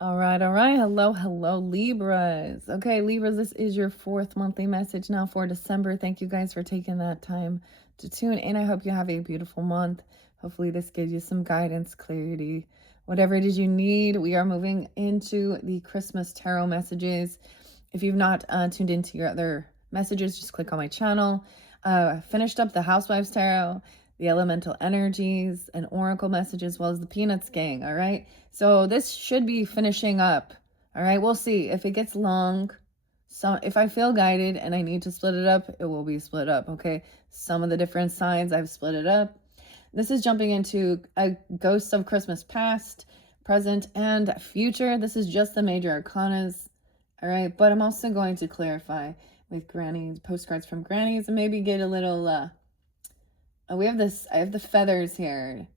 All right, all right. Hello, hello, Libras. Okay, Libras, this is your fourth monthly message now for December. Thank you guys for taking that time to tune in. I hope you have a beautiful month. Hopefully, this gives you some guidance, clarity, whatever it is you need. We are moving into the Christmas tarot messages. If you've not tuned into your other messages, just click on my channel. I finished up the Housewives Tarot, the Elemental Energies, and Oracle message, as well as the Peanuts Gang. All right. So this should be finishing up. All right. We'll see if it gets long. So if I feel guided and I need to split it up, it will be split up. Okay. Some of the different signs I've split it up. This is jumping into a ghosts of Christmas past, present, and future. This is just the major arcanas. All right. But I'm also going to clarify with grannies, postcards from grannies, and maybe get a little we have this, I have the feathers here.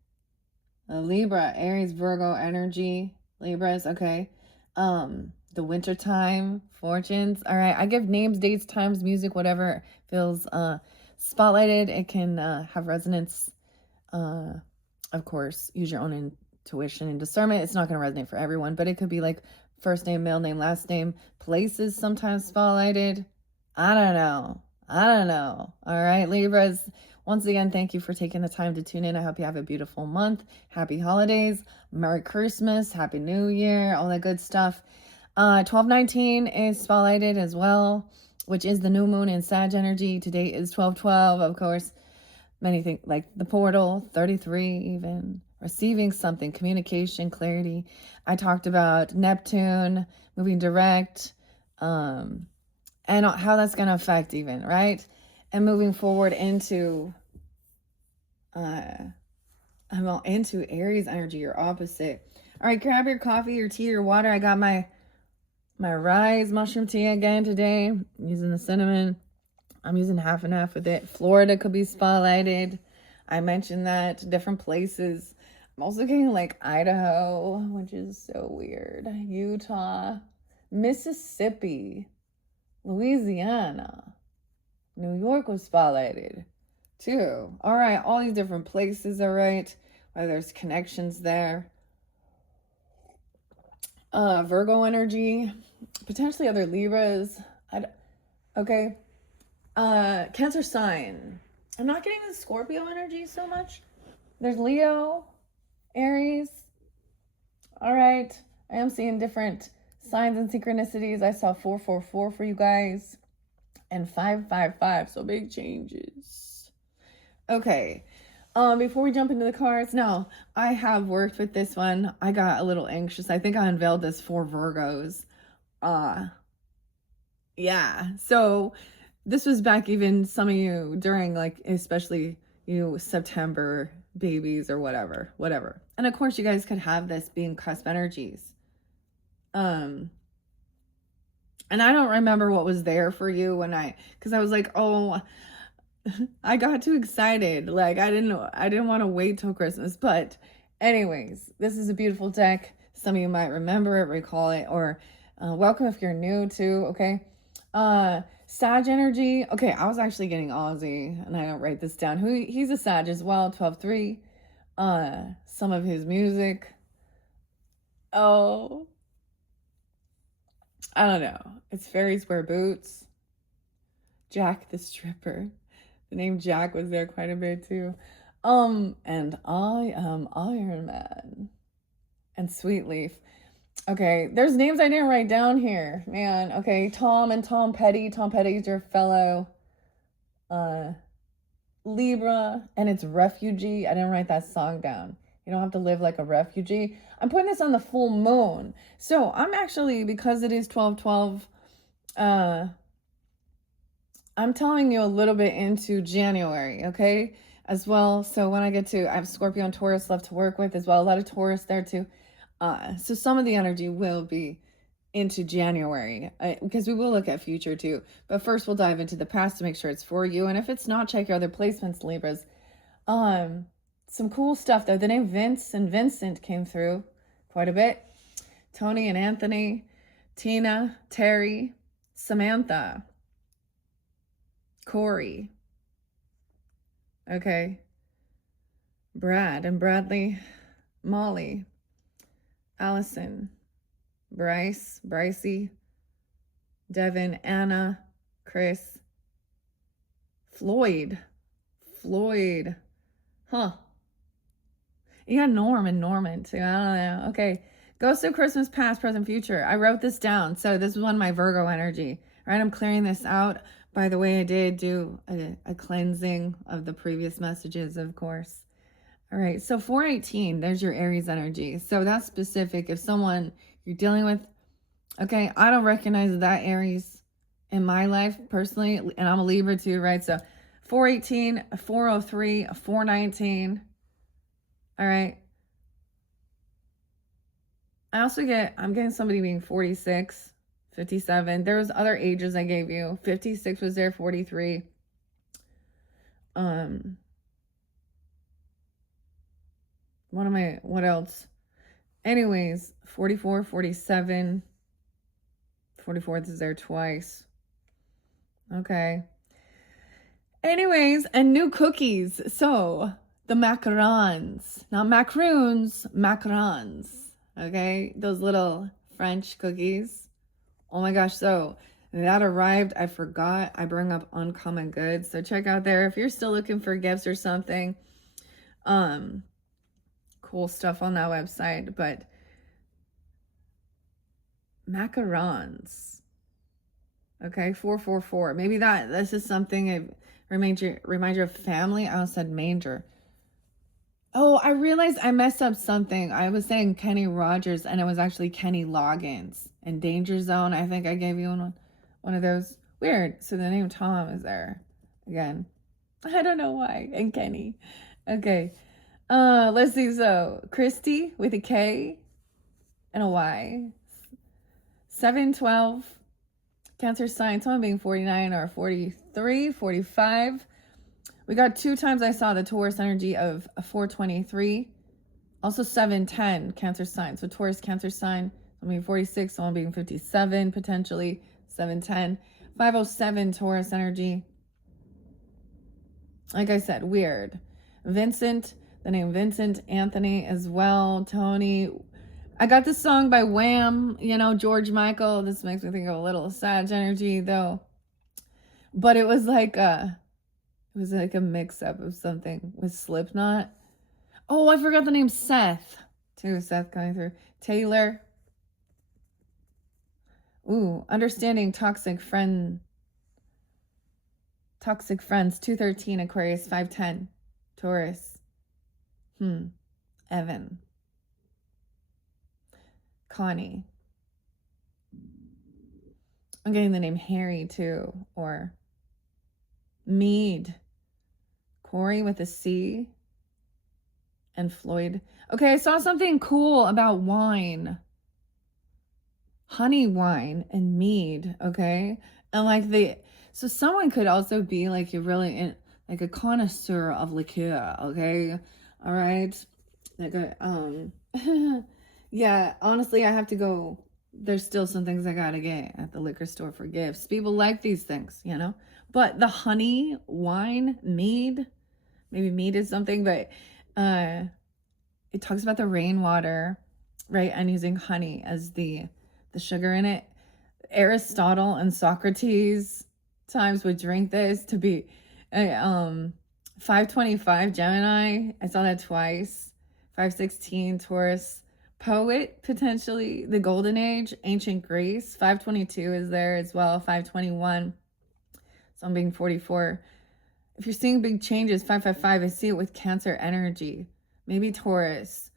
Libra, Aries, Virgo energy, Libras, okay. The winter time, fortunes. All right, I give names, dates, times, music, whatever feels spotlighted. It can have resonance. Of course, use your own intuition and discernment. It's not going to resonate for everyone, but it could be like first name, middle name, last name, places sometimes spotlighted. I don't know. I don't know. All right, Libras. Once again, thank you for taking the time to tune in. I hope you have a beautiful month. Happy holidays. Merry Christmas. Happy New Year. All that good stuff. 1219 is spotlighted as well, which is the new moon in Sag energy. Today is 1212, of course. Many things like the portal, 33 even. Receiving something, communication, clarity. I talked about Neptune, moving direct, and how that's going to affect even, right? And moving forward into into Aries energy, your opposite. All right, grab your coffee, your tea, your water. I got my rise mushroom tea again today. I'm using the cinnamon. I'm using half and half with it. Florida could be spotlighted. I mentioned that. Different places. I'm also getting like Idaho, which is so weird. Utah, Mississippi, Louisiana, New York was spotlighted too. All right, all these different places, all right. Whether there's connections there. Virgo energy, potentially other Libras. Okay. Cancer sign. I'm not getting the Scorpio energy so much. There's Leo, Aries. All right. I am seeing different signs and synchronicities. I saw 444 for you guys and 555. So big changes. Okay. Before we jump into the cards, now I have worked with this one. I got a little anxious. I think I unveiled this for Virgos. Yeah. So this was back even some of you during like especially September babies or whatever. And of course you guys could have this being cusp energies. And I don't remember what was there for you when because I was like, oh, I got too excited. Like I didn't want to wait till Christmas. But anyways, this is a beautiful deck. Some of you might remember it, recall it, or welcome if you're new too. Okay. Sag energy. Okay, I was actually getting Aussie, and I don't write this down. He's a Sag as well. 12-3. Some of his music. Oh, I don't know. It's Fairies Wear Boots. Jack the Stripper. The name Jack was there quite a bit too. And I am Iron Man. And Sweet Leaf. Okay, there's names I didn't write down here, man. Okay, Tom and Tom Petty. Tom Petty's your fellow Libra, and it's refugee. I didn't write that song down. You don't have to live like a refugee. I'm putting this on the full moon. So I'm actually, because it is 12/12, I'm telling you a little bit into January, okay, as well. So when I get to, I have Scorpio and Taurus left to work with as well. A lot of Taurus there too. So some of the energy will be into January because we will look at future too. But first we'll dive into the past to make sure it's for you. And if it's not, check your other placements, Libras. Some cool stuff though. The name Vince and Vincent came through quite a bit. Tony and Anthony, Tina, Terry, Samantha, Corey. Okay. Brad and Bradley, Molly, Allison, Brycey, Devin, Anna, Chris, Floyd. Huh. You got Norm and Norman too. I don't know. Okay. Ghost of Christmas past, present, future. I wrote this down. So this is one of my Virgo energy. All right. I'm clearing this out. By the way, I did do a cleansing of the previous messages, of course. All right. So 418, there's your Aries energy. So that's specific. If someone you're dealing with, okay, I don't recognize that Aries in my life personally. And I'm a Libra too, right? So 418, 403, 419. All right. I'm getting somebody being 46, 57. There was other ages I gave you. 56 was there, 43. What else? Anyways, 44, 47. 44th is there twice. Okay. Anyways, and new cookies. So, the macarons. Not macaroons, macarons. Okay? Those little French cookies. Oh my gosh. So, that arrived. I forgot. I bring up Uncommon Goods. So, check out there. If you're still looking for gifts or something, cool stuff on that website. But, macarons. Okay, 444. Maybe this is something it reminds you of family. I almost said manger. Oh, I realized I messed up something. I was saying Kenny Rogers and it was actually Kenny Loggins. And Danger Zone, I think I gave you one of those. Weird. So the name Tom is there again. I don't know why. And Kenny. Okay. Let's see. So Christy with a K and a Y. 712. Cancer sign, someone being 49 or 43, 45. We got 2 times I saw the Taurus energy of 423. Also 710, Cancer sign. So Taurus, Cancer sign, someone being 46, someone being 57, potentially 710. 507, Taurus energy. Like I said, weird. Vincent, the name Vincent, Anthony as well, Tony. I got this song by Wham, George Michael. This makes me think of a little Sag energy though. But it was like a mix-up of something with Slipknot. Oh, I forgot the name Seth. Too, Seth coming through. Taylor. Ooh, understanding toxic friends, 213 Aquarius, 510 Taurus. Evan. Connie. I'm getting the name Harry too, or Mead. Corey with a C. And Floyd. Okay, I saw something cool about wine. Honey wine and mead, okay? And so someone could also be like you're really like a connoisseur of liqueur, okay? All right? Yeah, honestly, I have to go. There's still some things I gotta get at the liquor store for gifts. People like these things, But the honey, wine, mead, maybe mead is something, but it talks about the rainwater, right? And using honey as the sugar in it. Aristotle and Socrates times would drink this to be 525 Gemini. I saw that twice. 516 Taurus. Poet, potentially the golden age, ancient Greece. 522 is there as well. 521. So I'm being 44. If you're seeing big changes, 555, I see it with Cancer energy. Maybe Taurus.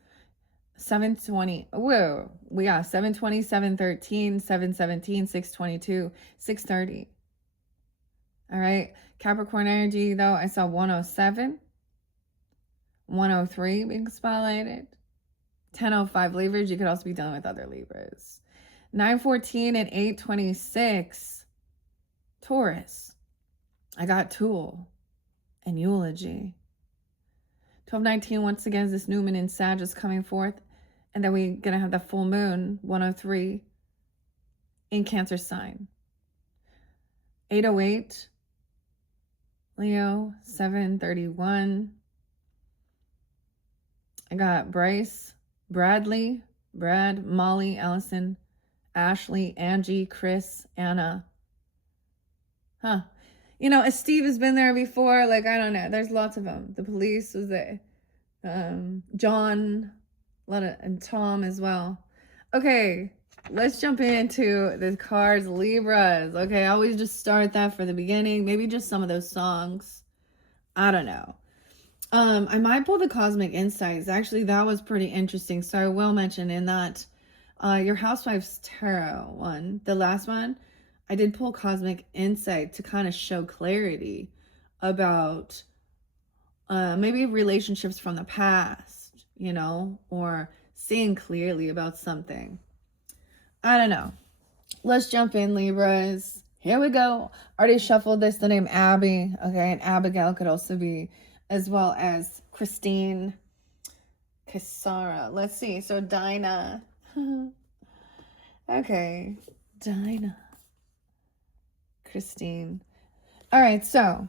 720. Whoa. We got 720, 713, 717, 622, 630. All right. Capricorn energy, though, I saw 107, 103 being spotlighted. 1005 Libras. You could also be dealing with other Libras. 914 and 826 Taurus. I got Tool and Eulogy. 1219 once again is this new moon in Sag is coming forth. And then we're going to have the full moon, 103, in Cancer sign. 808 Leo, 731. I got Bryce, Brad, Molly, Allison, Ashley, Angie, Chris, Anna. Huh. You know, Steve has been there before. Like, I don't know. There's lots of them. The police was there. John, and Tom as well. Okay, let's jump into the cards, Libras. Okay, I always just start that for the beginning. Maybe just some of those songs. I don't know. I might pull the Cosmic Insights. Actually, that was pretty interesting. So I will mention in that your Housewife's Tarot one, the last one, I did pull Cosmic Insight to kind of show clarity about maybe relationships from the past, you know, or seeing clearly about something. I don't know. Let's jump in, Libras. Here we go. Already shuffled this. The name Abby. Okay, and Abigail could also be, as well as Christine, Kisara. Let's see. So Dinah. Okay, Dinah, Christine. All right, so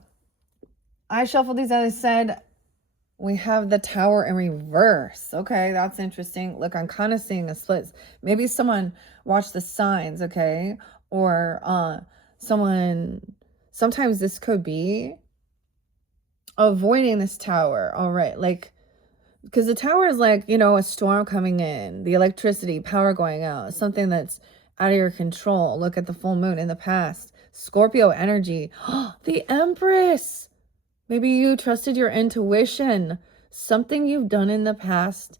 I shuffled these. As I said, we have the Tower in reverse. Okay, that's interesting. Look, I'm kind of seeing a split. Maybe someone watched the signs, okay? Or sometimes this could be avoiding this tower. All right, like, because the tower is like, you know, a storm coming in, the electricity, power going out, something that's out of your control. Look at the full moon in the past. Scorpio energy. The Empress. Maybe you trusted your intuition. Something you've done in the past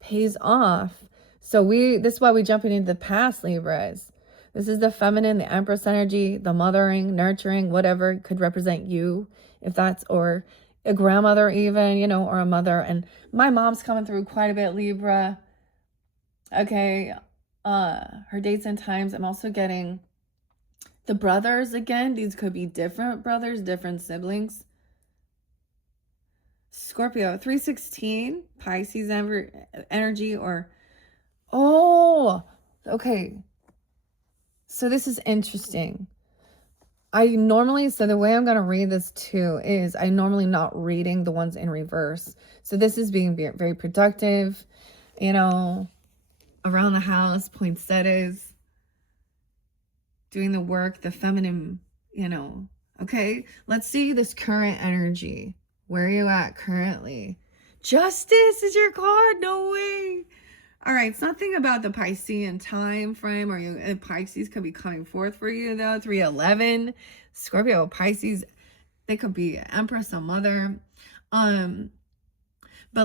pays off. So this is why we jumping into the past, Libras. This is the feminine, the Empress energy, the mothering, nurturing, whatever could represent you, if that's, or a grandmother even, you know, or a mother. And my mom's coming through quite a bit, Libra. Okay. Her dates and times. I'm also getting the brothers again. These could be different brothers, different siblings. Scorpio, 316, Pisces energy, or, oh, okay. So this is interesting. So the way I'm going to read this too is I normally not reading the ones in reverse. So this is being very productive, you know, around the house, poinsettias, doing the work, the feminine, you know. Okay, let's see this current energy. Where are you at currently? Justice is your card. No way. All right, something about the Piscean time frame, or Pisces could be coming forth for you though. 311, Scorpio, Pisces, they could be Empress, a mother. But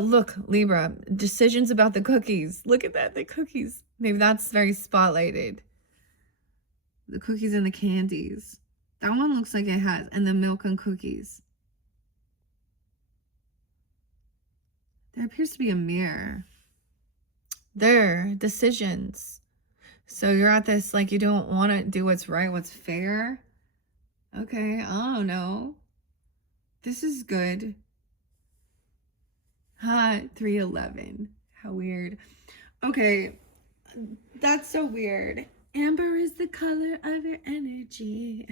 look, Libra, decisions about the cookies. Look at that, the cookies. Maybe that's very spotlighted. The cookies and the candies. That one looks like it has, and the milk and cookies. There appears to be a mirror. There, decisions. So you're at this, like, you don't want to do what's right, what's fair. Okay, I don't know. This is good. 311. How weird. Okay, that's so weird. Amber is the color of your energy.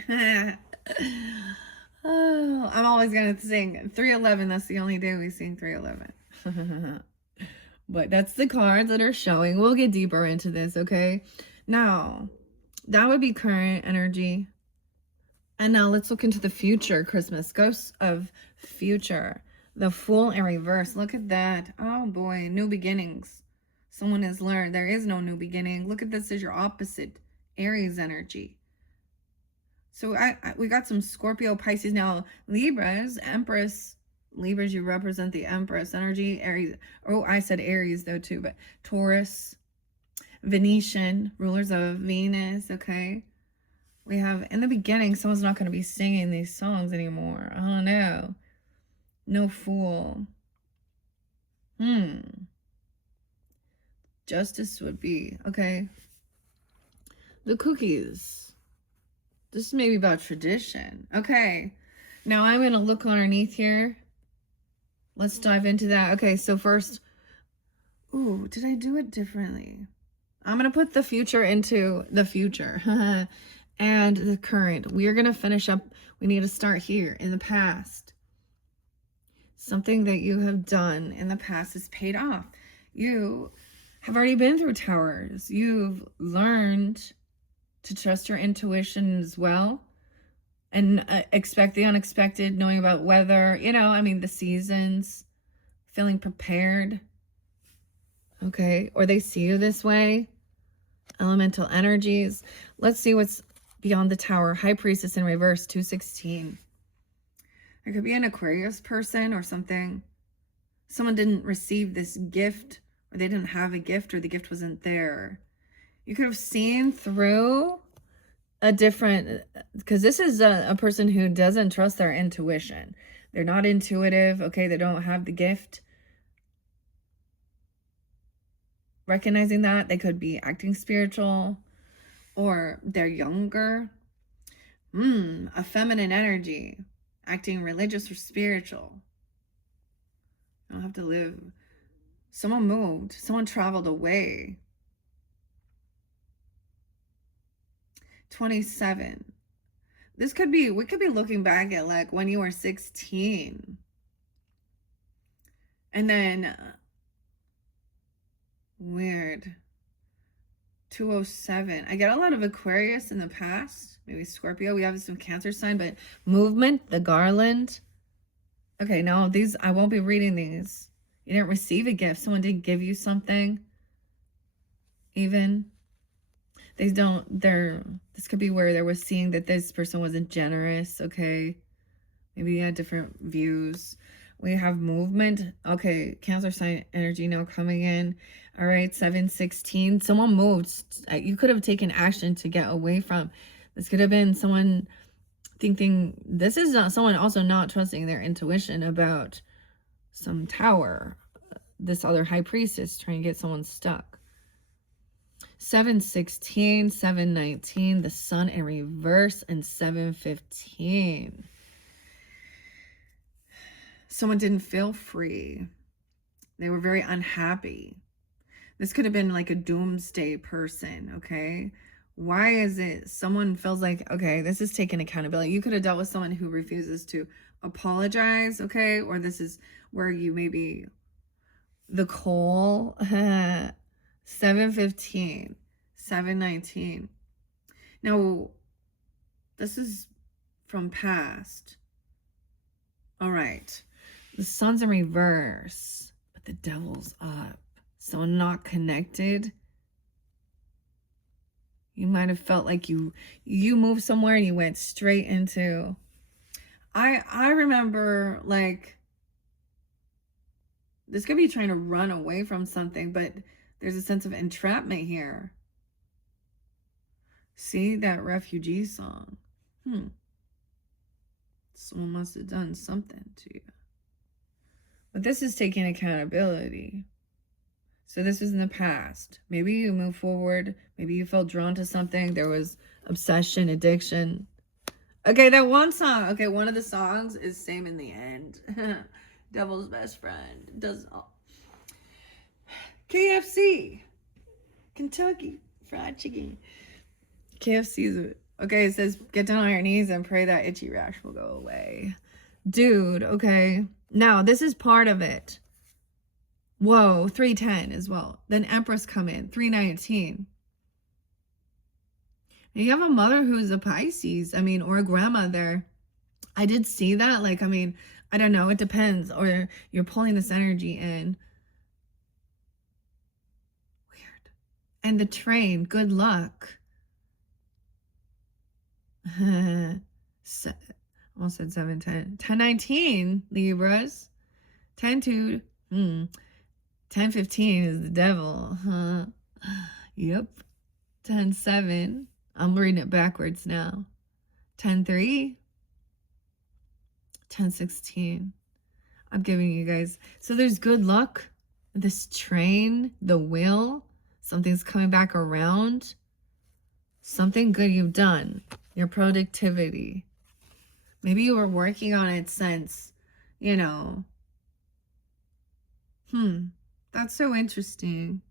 Oh, I'm always going to sing 311. That's the only day we sing 311. But that's the cards that are showing. We'll get deeper into this, okay? Now, that would be current energy. And now let's look into the future, Christmas. Ghosts of future. The Fool in reverse. Look at that. Oh, boy. New beginnings. Someone has learned there is no new beginning. Look at this as your opposite. Aries energy. So we got some Scorpio, Pisces. Now, Libras, Empress. Libras, you represent the Empress energy. Aries. Oh, I said Aries though too, but Taurus, Venetian, rulers of Venus. Okay. We have, in the beginning, someone's not going to be singing these songs anymore. I don't know. No Fool. Justice would be, okay. The cookies. This is maybe about tradition. Okay. Now I'm going to look underneath here. Let's dive into that. Okay, so first, ooh, did I do it differently? I'm going to put the future into the future and the current. We are going to finish up. We need to start here in the past. Something that you have done in the past has paid off. You have already been through towers. You've learned to trust your intuition as well, and expect the unexpected, knowing about weather, you know, I mean, the seasons, feeling prepared. Okay, or they see you this way. Elemental energies. Let's see what's beyond the tower. High Priestess in reverse, 216. There could be an Aquarius person or something. Someone didn't receive this gift, or they didn't have a gift, or the gift wasn't there. You could have seen through a different, because this is a person who doesn't trust their intuition. They're not intuitive. Okay, they don't have the gift. Recognizing that, they could be acting spiritual, or they're younger. A feminine energy, acting religious or spiritual. You don't have to live. Someone moved. Someone traveled away. 27. This could be, we could be looking back at like when you were 16. And then, weird. 207. I get a lot of Aquarius in the past. Maybe Scorpio. We have some Cancer sign, but movement, the garland. Okay, no, these, I won't be reading these. You didn't receive a gift. Someone did give you something. Even. They don't, this could be where they were seeing that this person wasn't generous, okay? Maybe you had different views. We have movement. Okay, Cancer sign energy now coming in. All right, 716. Someone moved. You could have taken action to get away from. This could have been someone thinking, this is not someone also not trusting their intuition about some tower. This other high priestess trying to get someone stuck. 716, 719, the sun in reverse, and 715. Someone didn't feel free. They were very unhappy. This could have been like a doomsday person, okay? Why is it someone feels like, okay, this is taking accountability. You could have dealt with someone who refuses to apologize, okay? Or this is where you maybe, the coal, 715, 719. Now, this is from past. All right. The sun's in reverse, but the devil's up. So not connected. You might have felt like you moved somewhere and you went straight into, I remember, like, this could be trying to run away from something, but there's a sense of entrapment here. See that refugee song? Someone must have done something to you. But this is taking accountability. So this was in the past. Maybe you move forward. Maybe you felt drawn to something. There was obsession, addiction. Okay, that one song. Okay, one of the songs is same in the end. Devil's best friend. Does all. KFC. Kentucky Fried Chicken. KFC's. Okay, it says get down on your knees and pray that itchy rash will go away. Dude, okay. Now, this is part of it. Whoa, 310 as well. Then Empress come in, 319. And you have a mother who's a Pisces, I mean, or a grandmother. I did see that. Like, I mean, I don't know. It depends. Or you're pulling this energy in. Weird. And the train, good luck. Almost said 710. 1019, Libras. 10-2. 10-15 is the devil. Yep. 10-7. I'm reading it backwards now. 10-3. 10-16. I'm giving you guys. So there's good luck. This train, the wheel, something's coming back around. Something good you've done. Your productivity. Maybe you were working on it since, you know. That's so interesting.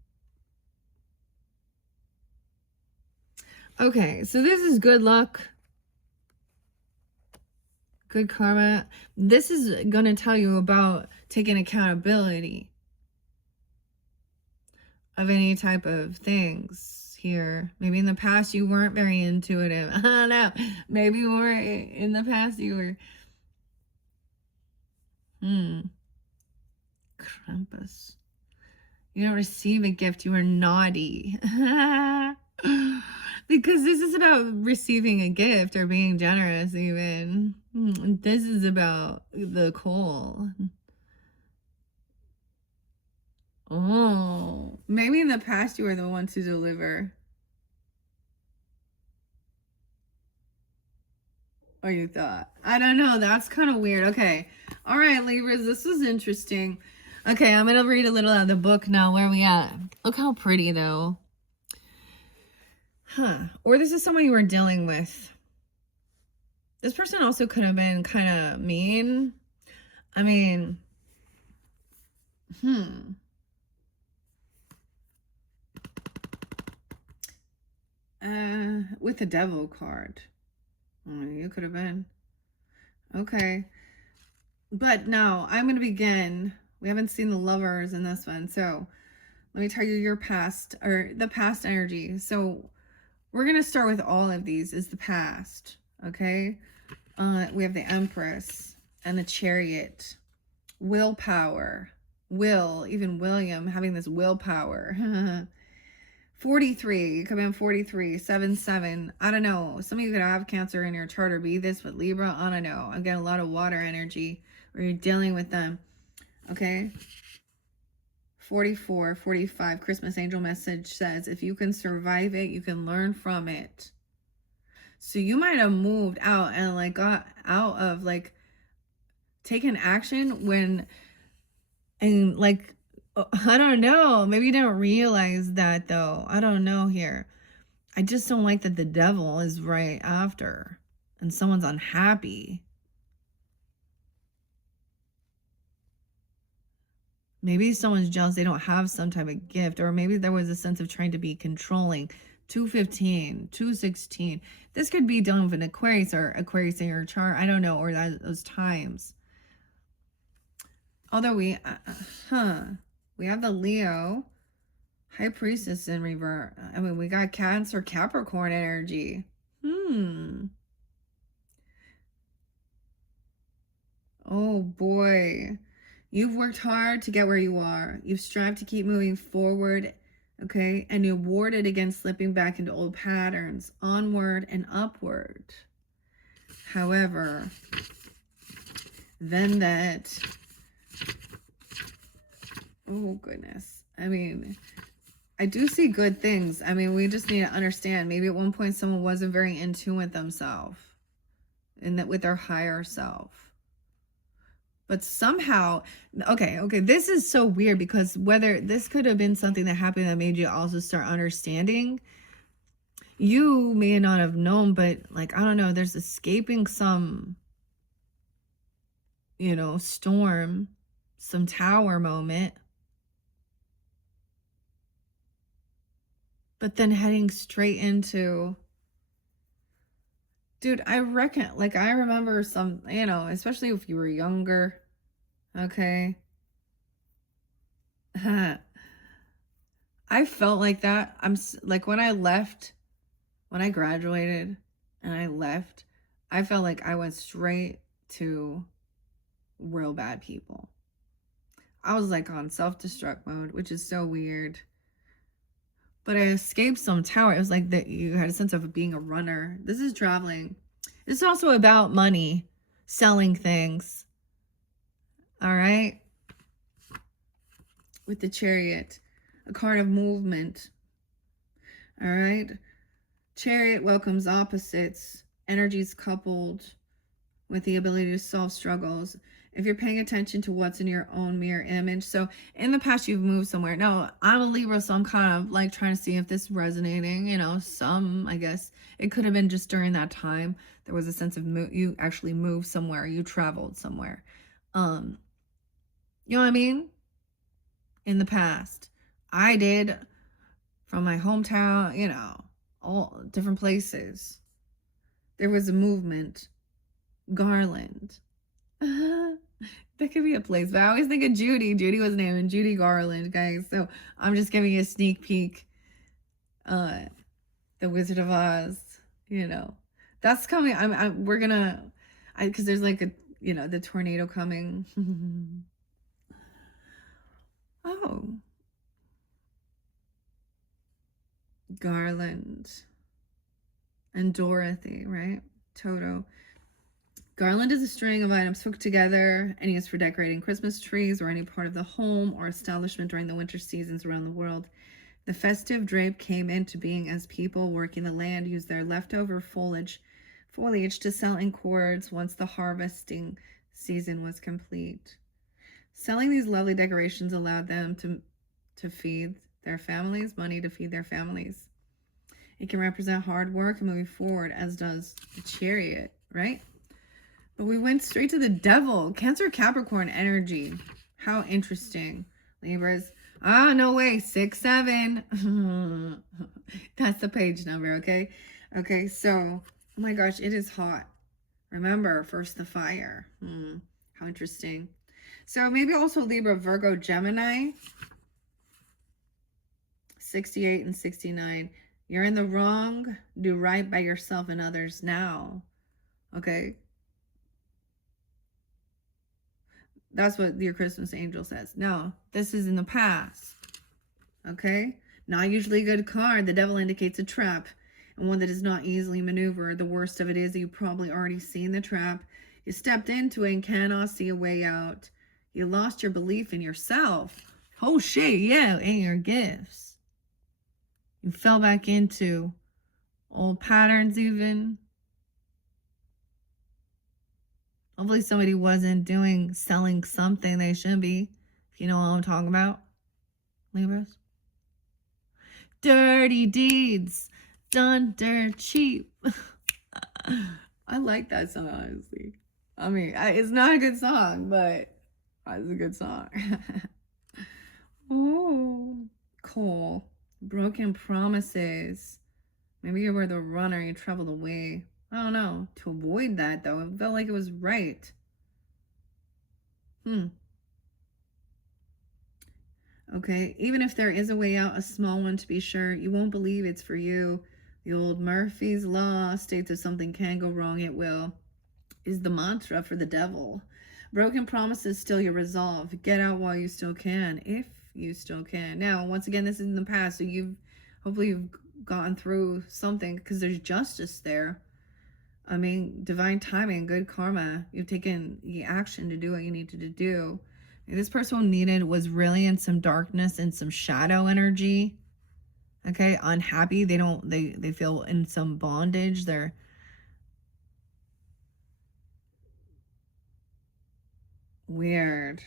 Okay, so this is good luck. Good karma. This is going to tell you about taking accountability. of any type of things here. Maybe in the past you weren't very intuitive. I don't know. Maybe you were in the past you were. Krampus. You don't receive a gift. You are naughty. Because this is about receiving a gift or being generous even. This is about the coal. Oh, maybe in the past you were the one to deliver. Or you thought. I don't know. That's kind of weird. Okay. All right, Libras. This was interesting. Okay, I'm going to read a little out of the book now. Where are we at? Look how pretty, though. Huh. Or this is someone you were dealing with. This person also could have been kind of mean. I mean, with the devil card. Oh, you could have been. Okay. But no, I'm going to begin. We haven't seen the lovers in this one. So let me tell you your past, or the past energy. So we're going to start with all of these is the past. Okay. We have the Empress and the Chariot. Willpower. Even William having this willpower. 43, come in 43, 7. I don't know. Some of you could have Cancer in your chart or be this with Libra. I don't know. I get a lot of water energy where you're dealing with them. Okay. 44, 45, Christmas angel message says, if you can survive it, you can learn from it. So you might have moved out and like got out of like taking action when, and like, I don't know. Maybe you didn't realize that though. I don't know here. I just don't like that the devil is right after and someone's unhappy. Maybe someone's jealous they don't have some type of gift, or maybe there was a sense of trying to be controlling. 215, 216. This could be done with an Aquarius or Aquarius in your chart. I don't know, or those times. Although we have the Leo, High Priestess in reverse. I mean, we got Cancer, Capricorn energy. Oh boy. You've worked hard to get where you are. You've strived to keep moving forward, okay? And you warded against slipping back into old patterns, onward and upward. However, then that, oh goodness. I mean, I do see good things. I mean, we just need to understand. Maybe at one point someone wasn't very in tune with themselves and that with their higher self. But somehow, okay, this is so weird because whether this could have been something that happened that made you also start understanding, you may not have known, but like, I don't know, there's escaping some, you know, storm, some tower moment. But then heading straight into, dude, I reckon, like, I remember some, you know, especially if you were younger, okay? I felt like that. Like, when I left, when I graduated and I left, I felt like I went straight to real bad people. I was like on self-destruct mode, which is so weird. But I escaped some tower. It was like that you had a sense of being a runner. This is traveling. It's also about money, selling things. All right. With the Chariot, a card of movement. All right. Chariot welcomes opposites, energies coupled with the ability to solve struggles. If you're paying attention to what's in your own mirror image. So in the past, you've moved somewhere. No, I'm a Libra, so I'm kind of like trying to see if this is resonating, you know, I guess it could have been just during that time. There was a sense of you actually moved somewhere, you traveled somewhere. You know what I mean? In the past, I did, from my hometown, you know, all different places. There was a movement. Garland. That could be a place, but I always think of Judy. Judy was named Judy Garland, guys. So I'm just giving you a sneak peek. The Wizard of Oz, you know, that's coming. We're gonna, because there's like a, the tornado coming. Oh, Garland and Dorothy, right? Toto. Garland is a string of items hooked together and used for decorating Christmas trees or any part of the home or establishment during the winter seasons around the world. The festive drape came into being as people working the land used their leftover foliage to sell in cords once the harvesting season was complete. Selling these lovely decorations allowed them to feed their families, money to feed their families. It can represent hard work and moving forward, as does the chariot, right? But we went straight to the devil. Cancer Capricorn energy. How interesting. Libras. Ah, no way. 6, 7. That's the page number, okay? Okay, so, oh my gosh, it is hot. Remember, first the fire. How interesting. So maybe also Libra, Virgo, Gemini. 68 and 69. You're in the wrong. Do right by yourself and others now. Okay? That's what your Christmas angel says. No, this is in the past. Okay? Not usually a good card. The devil indicates a trap, and one that is not easily maneuvered. The worst of it is you've probably already seen the trap. You stepped into it and cannot see a way out. You lost your belief in yourself. Oh shit, yeah, and your gifts. You fell back into old patterns even. Hopefully somebody wasn't selling something they shouldn't be. If you know what I'm talking about. Libras. Dirty deeds done dirt cheap. I like that song, honestly. I mean, it's not a good song, but it's a good song. Oh, cool. Broken promises. Maybe you were the runner, you traveled away. I don't know. To avoid that, though, it felt like it was right. Okay, even if there is a way out, a small one to be sure, you won't believe it's for you. The old Murphy's Law states if something can go wrong, it will, is the mantra for the devil. Broken promises still your resolve. Get out while you still can, if you still can. Now, once again, this is in the past, so hopefully you've gotten through something because there's justice there. I mean, divine timing, good karma. You've taken the action to do what you needed to do. This person needed was really in some darkness and some shadow energy. Okay, unhappy. They feel in some bondage. They're weird.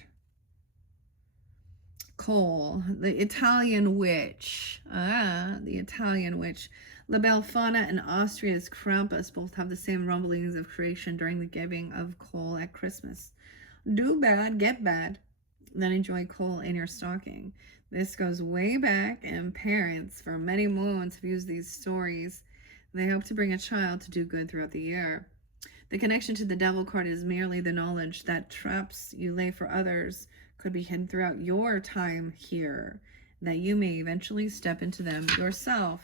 Cole, the Italian witch. The Italian witch. La Befana and Austria's Krampus both have the same rumblings of creation during the giving of coal at Christmas. Do bad, get bad, then enjoy coal in your stocking. This goes way back, and parents for many moons have used these stories. They hope to bring a child to do good throughout the year. The connection to the devil card is merely the knowledge that traps you lay for others could be hidden throughout your time here, that you may eventually step into them yourself.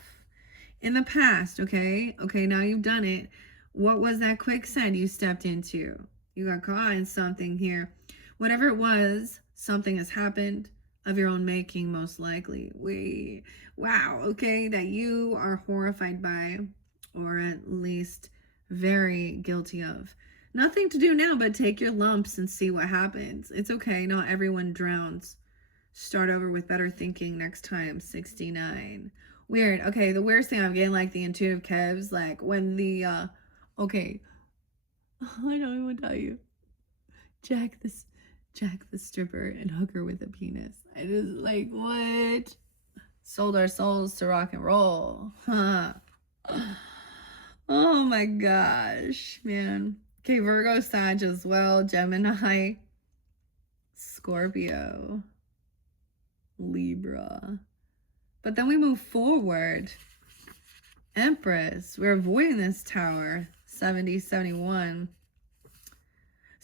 In the past, okay, now you've done it. What was that quicksand you stepped into? You got caught in something here. Whatever it was, something has happened of your own making, most likely. Wow, okay, that you are horrified by, or at least very guilty of. Nothing to do now but take your lumps and see what happens. It's okay, not everyone drowns. Start over with better thinking next time. 69. Weird. Okay, the weirdest thing I'm getting, like the intuitive Kevs, like when the okay, I don't even tell you. Jack the stripper and hook her with a penis. I just like, what? Sold our souls to rock and roll. Huh. Oh my gosh, man. Okay, Virgo, Sag as well, Gemini, Scorpio, Libra. But then we move forward. Empress, we're avoiding this tower. 70, 71.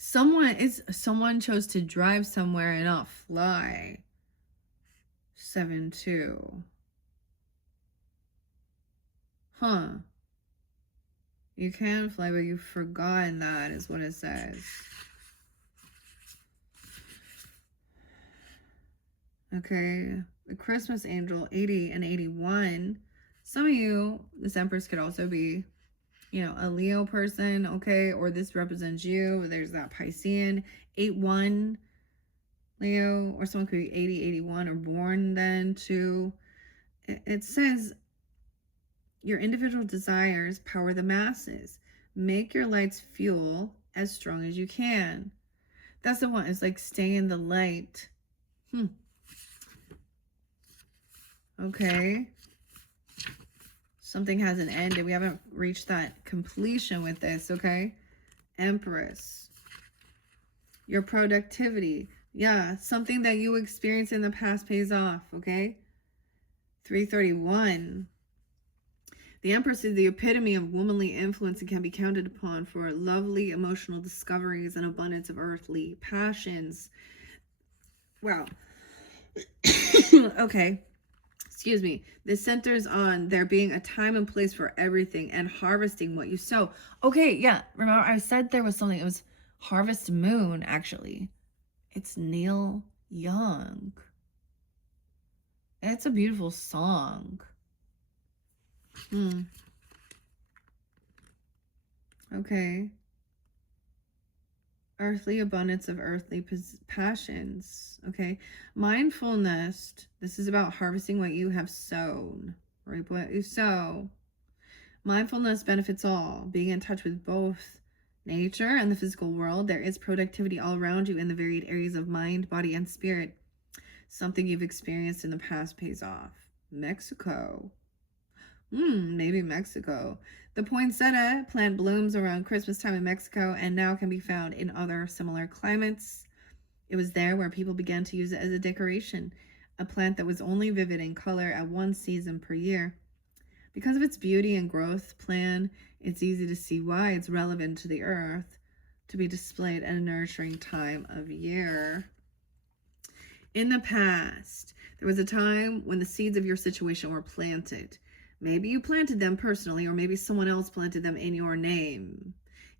Someone chose to drive somewhere and not fly. 7-2. Huh. You can fly, but you've forgotten that, is what it says. Okay. The Christmas angel, 80 and 81. Some of you, this Empress could also be, you know, a Leo person, okay? Or this represents you. There's that Piscean. 8-1 Leo, or someone could be 80, 81, or born then too. It says your individual desires power the masses. Make your light's fuel as strong as you can. That's the one. It's like stay in the light. Okay. Something hasn't ended. We haven't reached that completion with this, okay? Empress. Your productivity. Yeah, something that you experienced in the past pays off, okay? 331. The Empress is the epitome of womanly influence and can be counted upon for lovely emotional discoveries and abundance of earthly passions. Wow. Okay. Excuse me. This centers on there being a time and place for everything and harvesting what you sow. Okay, yeah. Remember I said there was something. It was Harvest Moon, actually. It's Neil Young. It's a beautiful song. Okay. Earthly abundance of earthly passions. Okay. Mindfulness. This is about harvesting what you have sown. Reap what you sow. Mindfulness benefits all. Being in touch with both nature and the physical world. There is productivity all around you in the varied areas of mind, body, and spirit. Something you've experienced in the past pays off. Mexico. Maybe Mexico. The poinsettia plant blooms around Christmas time in Mexico and now can be found in other similar climates. It was there where people began to use it as a decoration, a plant that was only vivid in color at one season per year. Because of its beauty and growth plan, it's easy to see why it's relevant to the earth to be displayed at a nurturing time of year. In the past, there was a time when the seeds of your situation were planted. Maybe you planted them personally, or maybe someone else planted them in your name.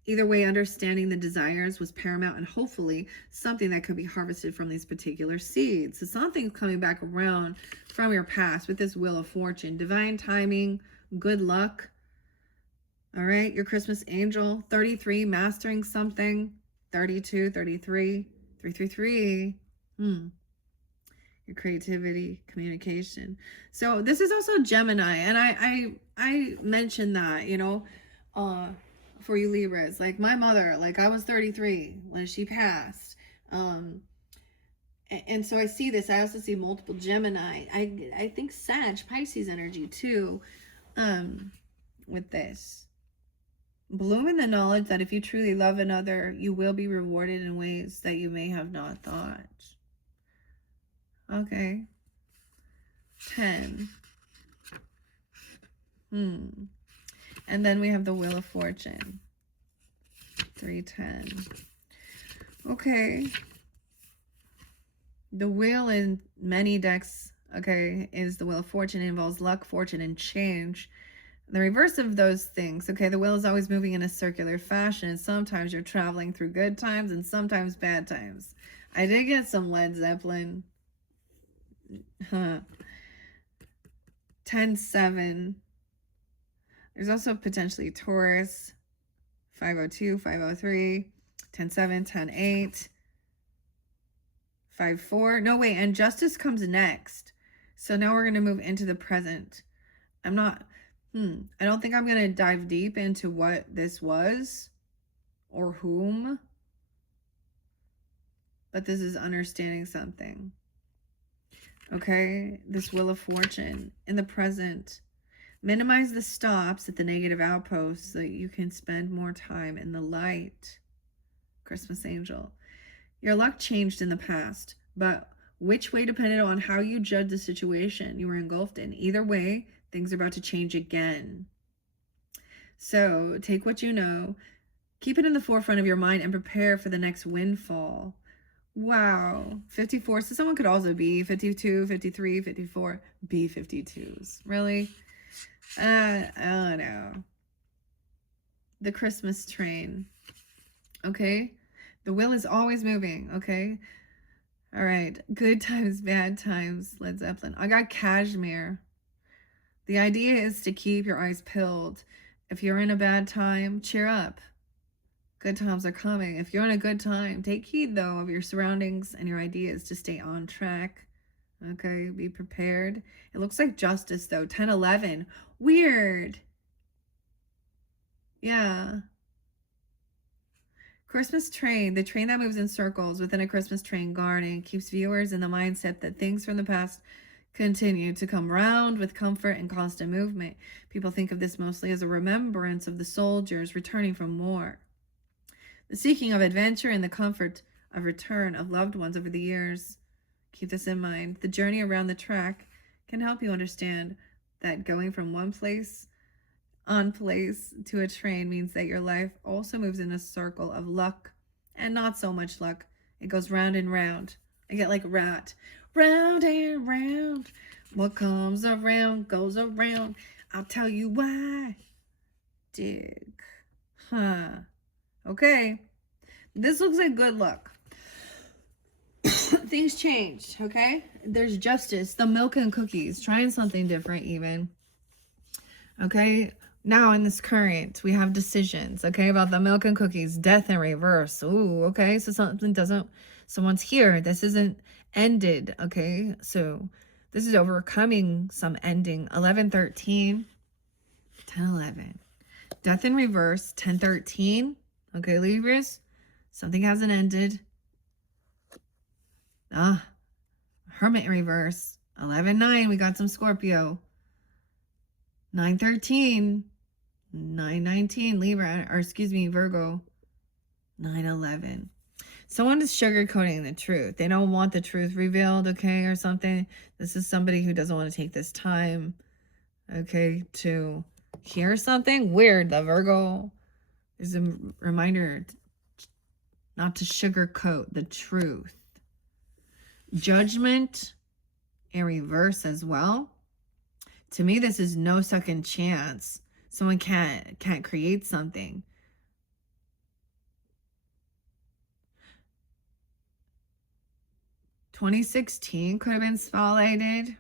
Either way, understanding the desires was paramount and hopefully something that could be harvested from these particular seeds. So something's coming back around from your past with this Wheel of Fortune. Divine timing, good luck. All right, your Christmas angel, 33, mastering something. 32, 33, 333. Your creativity, communication. So this is also Gemini, and I mentioned that, you know, for you Libras, like my mother, like I was 33 when she passed, and so I see this. I also see multiple Gemini. I think Sag, Pisces energy too, with this. Bloom in the knowledge that if you truly love another, you will be rewarded in ways that you may have not thought. Okay. 10. And then we have the Wheel of Fortune. 310. Okay. The wheel in many decks, okay, is the Wheel of Fortune. It involves luck, fortune, and change. The reverse of those things, okay, the wheel is always moving in a circular fashion. And sometimes you're traveling through good times and sometimes bad times. I did get some Led Zeppelin. 10-7. There's also potentially Taurus. 502, 503, 10-7, 10-8, 5-4. No, wait, and Justice comes next. So now we're going to move into the present. I don't think I'm going to dive deep into what this was or whom. But this is understanding something. Okay, this Wheel of Fortune in the present. Minimize the stops at the negative outposts so that you can spend more time in the light. Christmas angel. Your luck changed in the past, but which way depended on how you judged the situation you were engulfed in. Either way, things are about to change again. So take what you know, Keep it in the forefront of your mind and prepare for the next windfall. Wow. 54. So someone could also be 52, 53, 54, be 52s. Really? I don't know. The Christmas train. Okay? The wheel is always moving. Okay? All right. Good times, bad times. Led Zeppelin. I got Cashmere. The idea is to keep your eyes peeled. If you're in a bad time, cheer up. Good times are coming. If you're in a good time, take heed, though, of your surroundings and your ideas to stay on track. Okay, be prepared. It looks like Justice, though. 10-11. Weird. Yeah. Christmas train. The train that moves in circles within a Christmas train garden keeps viewers in the mindset that things from the past continue to come round with comfort and constant movement. People think of this mostly as a remembrance of the soldiers returning from war. The seeking of adventure and the comfort of return of loved ones over the years. Keep this in mind. The journey around the track can help you understand that going from one place to a train means that your life also moves in a circle of luck and not so much luck. It goes round and round. I get like rat. Round and round. What comes around goes around. I'll tell you why. Dig. Huh. Okay. This looks like good luck. Things changed, okay? There's justice. The milk and cookies. Trying something different even. Okay? Now in this current, we have decisions, okay? About the milk and cookies. Death in reverse. Ooh, okay? So someone's here. This isn't ended, okay? So this is overcoming some ending. 11-13. 10-11. Death in reverse. 10-13. Okay, Libras. Something hasn't ended. Hermit in reverse. 11-9. We got some Scorpio. 9-13. 9-19. Libra. Or excuse me, Virgo. 9-11. Someone is sugarcoating the truth. They don't want the truth revealed, okay, or something. This is somebody who doesn't want to take this time, okay, to hear something. Weird. The Virgo is a reminder not to sugarcoat the truth. Judgment in reverse as well. To me, this is no second chance. Someone can't create something. (2016) could have been spotlighted.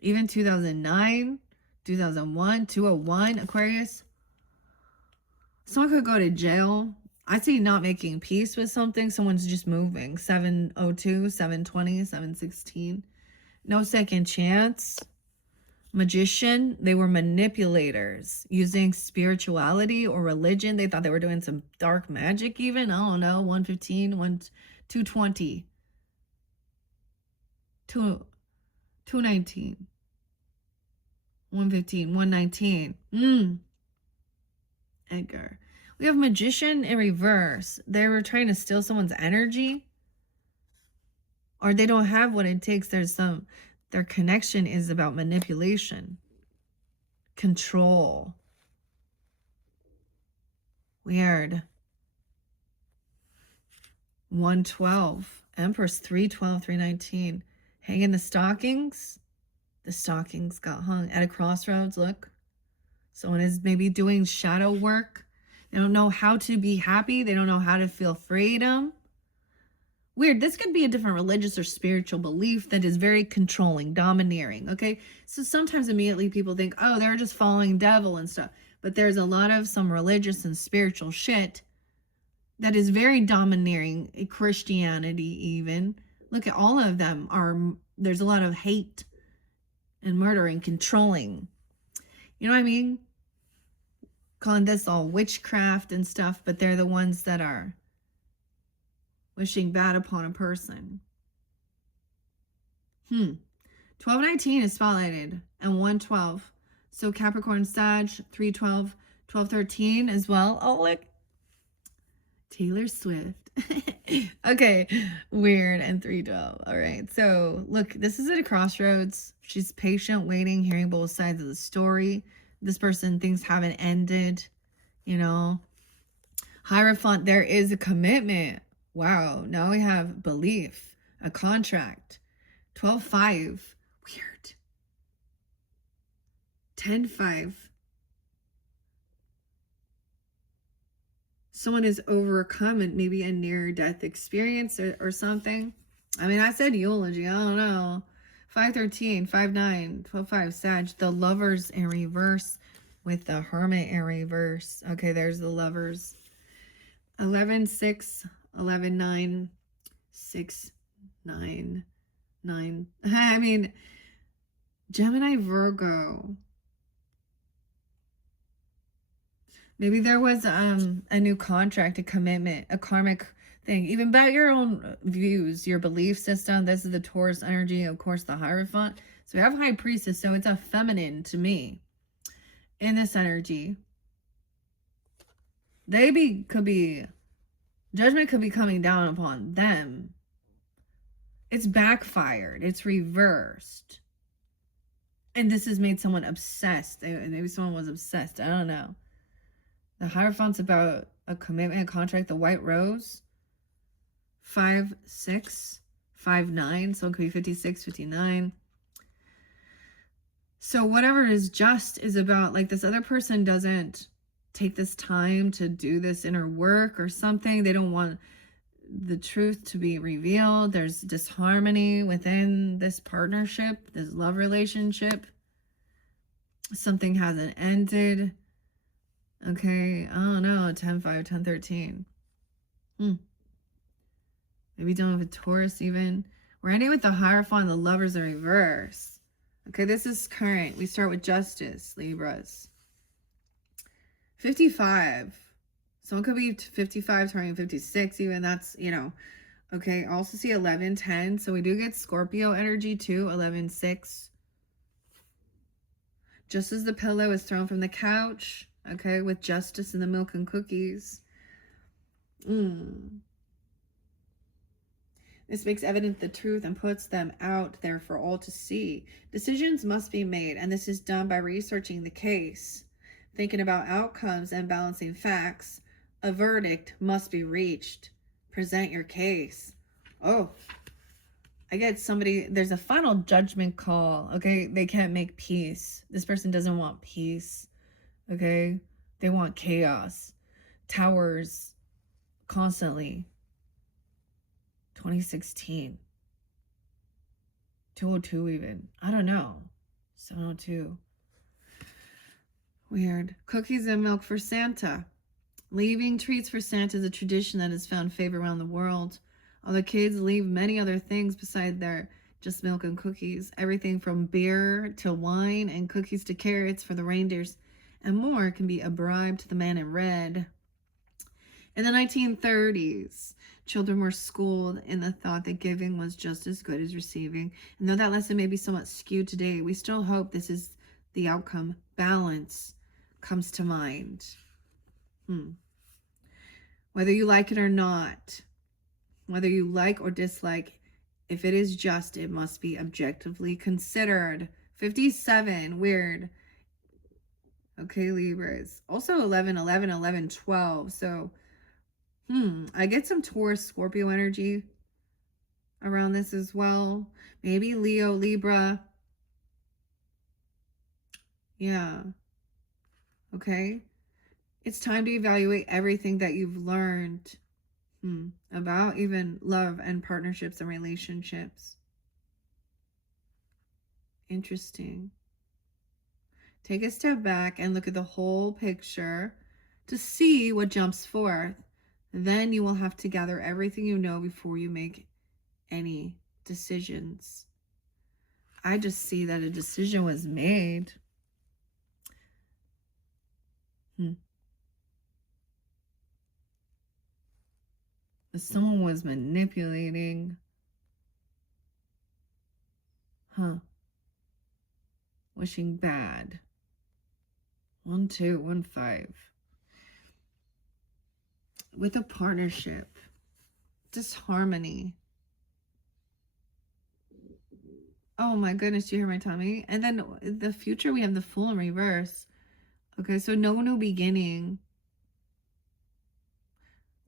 Even 2009, 2001, 201, Aquarius. Someone could go to jail. I see not making peace with something. Someone's just moving. 702, 720, 716. No second chance. Magician. They were manipulators using spirituality or religion. They thought they were doing some dark magic even. I don't know. 115, 220. 219. 115, 119. Edgar. We have Magician in reverse. They were trying to steal someone's energy. Or they don't have what it takes. Their connection is about manipulation. Control. Weird. 112. Empress 312, 319. Hanging the stockings. The stockings got hung at a crossroads. Look. Someone is maybe doing shadow work. They don't know how to be happy. They don't know how to feel freedom. Weird. This could be a different religious or spiritual belief that is very controlling, domineering. Okay. So sometimes immediately people think, oh, they're just following devil and stuff. But there's a lot of some religious and spiritual shit that is very domineering. Christianity even. Look at all of them there's a lot of hate and murder and controlling. You know what I mean? Calling this all witchcraft and stuff, but they're the ones that are wishing bad upon a person. 12-19 is spotlighted and 112. So Capricorn, Sag, 312, 12-13 as well. Oh, look. Taylor Swift. Okay, weird, and 312. All right, so look, this is at a crossroads. She's patient, waiting, hearing both sides of the story. This person, things haven't ended, you know. Hierophant, there is a commitment. Wow. Now we have belief, a contract. 12-5. Weird. 10-5. Someone is overcome and maybe a near-death experience or something. I mean, I said eulogy. I don't know. 5-13, 5-9, 12-5, Sag. The Lovers in reverse with the Hermit in reverse. Okay, there's the Lovers. 11-6, 11-9, 6-9, 9. I mean, Gemini, Virgo. Maybe there was a new contract, a commitment, a karmic thing, even about your own views, your belief system. This is the Taurus energy, of course, the Hierophant. So we have High Priestess, so it's a feminine to me in this energy. Judgment could be coming down upon them. It's backfired. It's reversed. And this has made someone obsessed. Maybe someone was obsessed. I don't know. The Hierophant's about a commitment, a contract. The White Rose. 5-6, 5-9. So it could be 56, 59. So whatever is just is about, like, this other person doesn't take this time to do this inner work or something. They don't want the truth to be revealed. There's disharmony within this partnership, this love relationship. Something hasn't ended. Okay, I don't know, 10-5, 10-13. Maybe dealing with Taurus even. We're ending with the Hierophant, the Lovers in reverse. Okay, this is current. We start with Justice, Libras. 55. Someone could be 55, turning 56 even. That's, you know. Okay, also see 11-10. So we do get Scorpio energy too, 11-6. Just as the pillow is thrown from the couch. Okay, with Justice and the milk and cookies. This makes evident the truth and puts them out there for all to see. Decisions must be made, and this is done by researching the case, thinking about outcomes and balancing facts. A verdict must be reached. Present your case. Oh, I get somebody, there's a final judgment call. Okay, they can't make peace. This person doesn't want peace. Okay, they want chaos. Towers constantly. 2016. 202 even. I don't know. 702. Weird. Cookies and milk for Santa. Leaving treats for Santa is a tradition that has found favor around the world. Other kids leave many other things beside their just milk and cookies. Everything from beer to wine and cookies to carrots for the reindeers and more can be a bribe to the man in red. In the 1930s, children were schooled in the thought that giving was just as good as receiving. And though that lesson may be somewhat skewed today, we still hope this is the outcome. Balance comes to mind. Whether you like it or not, whether you like or dislike, if it is just, it must be objectively considered. 57, weird. Okay, Libras. Also 11, 11, 11, 12. So, I get some Taurus, Scorpio energy around this as well. Maybe Leo, Libra. Yeah. Okay. It's time to evaluate everything that you've learned about even love and partnerships and relationships. Interesting. Take a step back and look at the whole picture to see what jumps forth. Then you will have to gather everything you know before you make any decisions. I just see that a decision was made. Someone was manipulating. Wishing bad. 1, 2, 1, 5. With a partnership. Disharmony. Oh my goodness, do you hear my tummy? And then the future, we have the Fool in reverse. Okay, so no new beginning.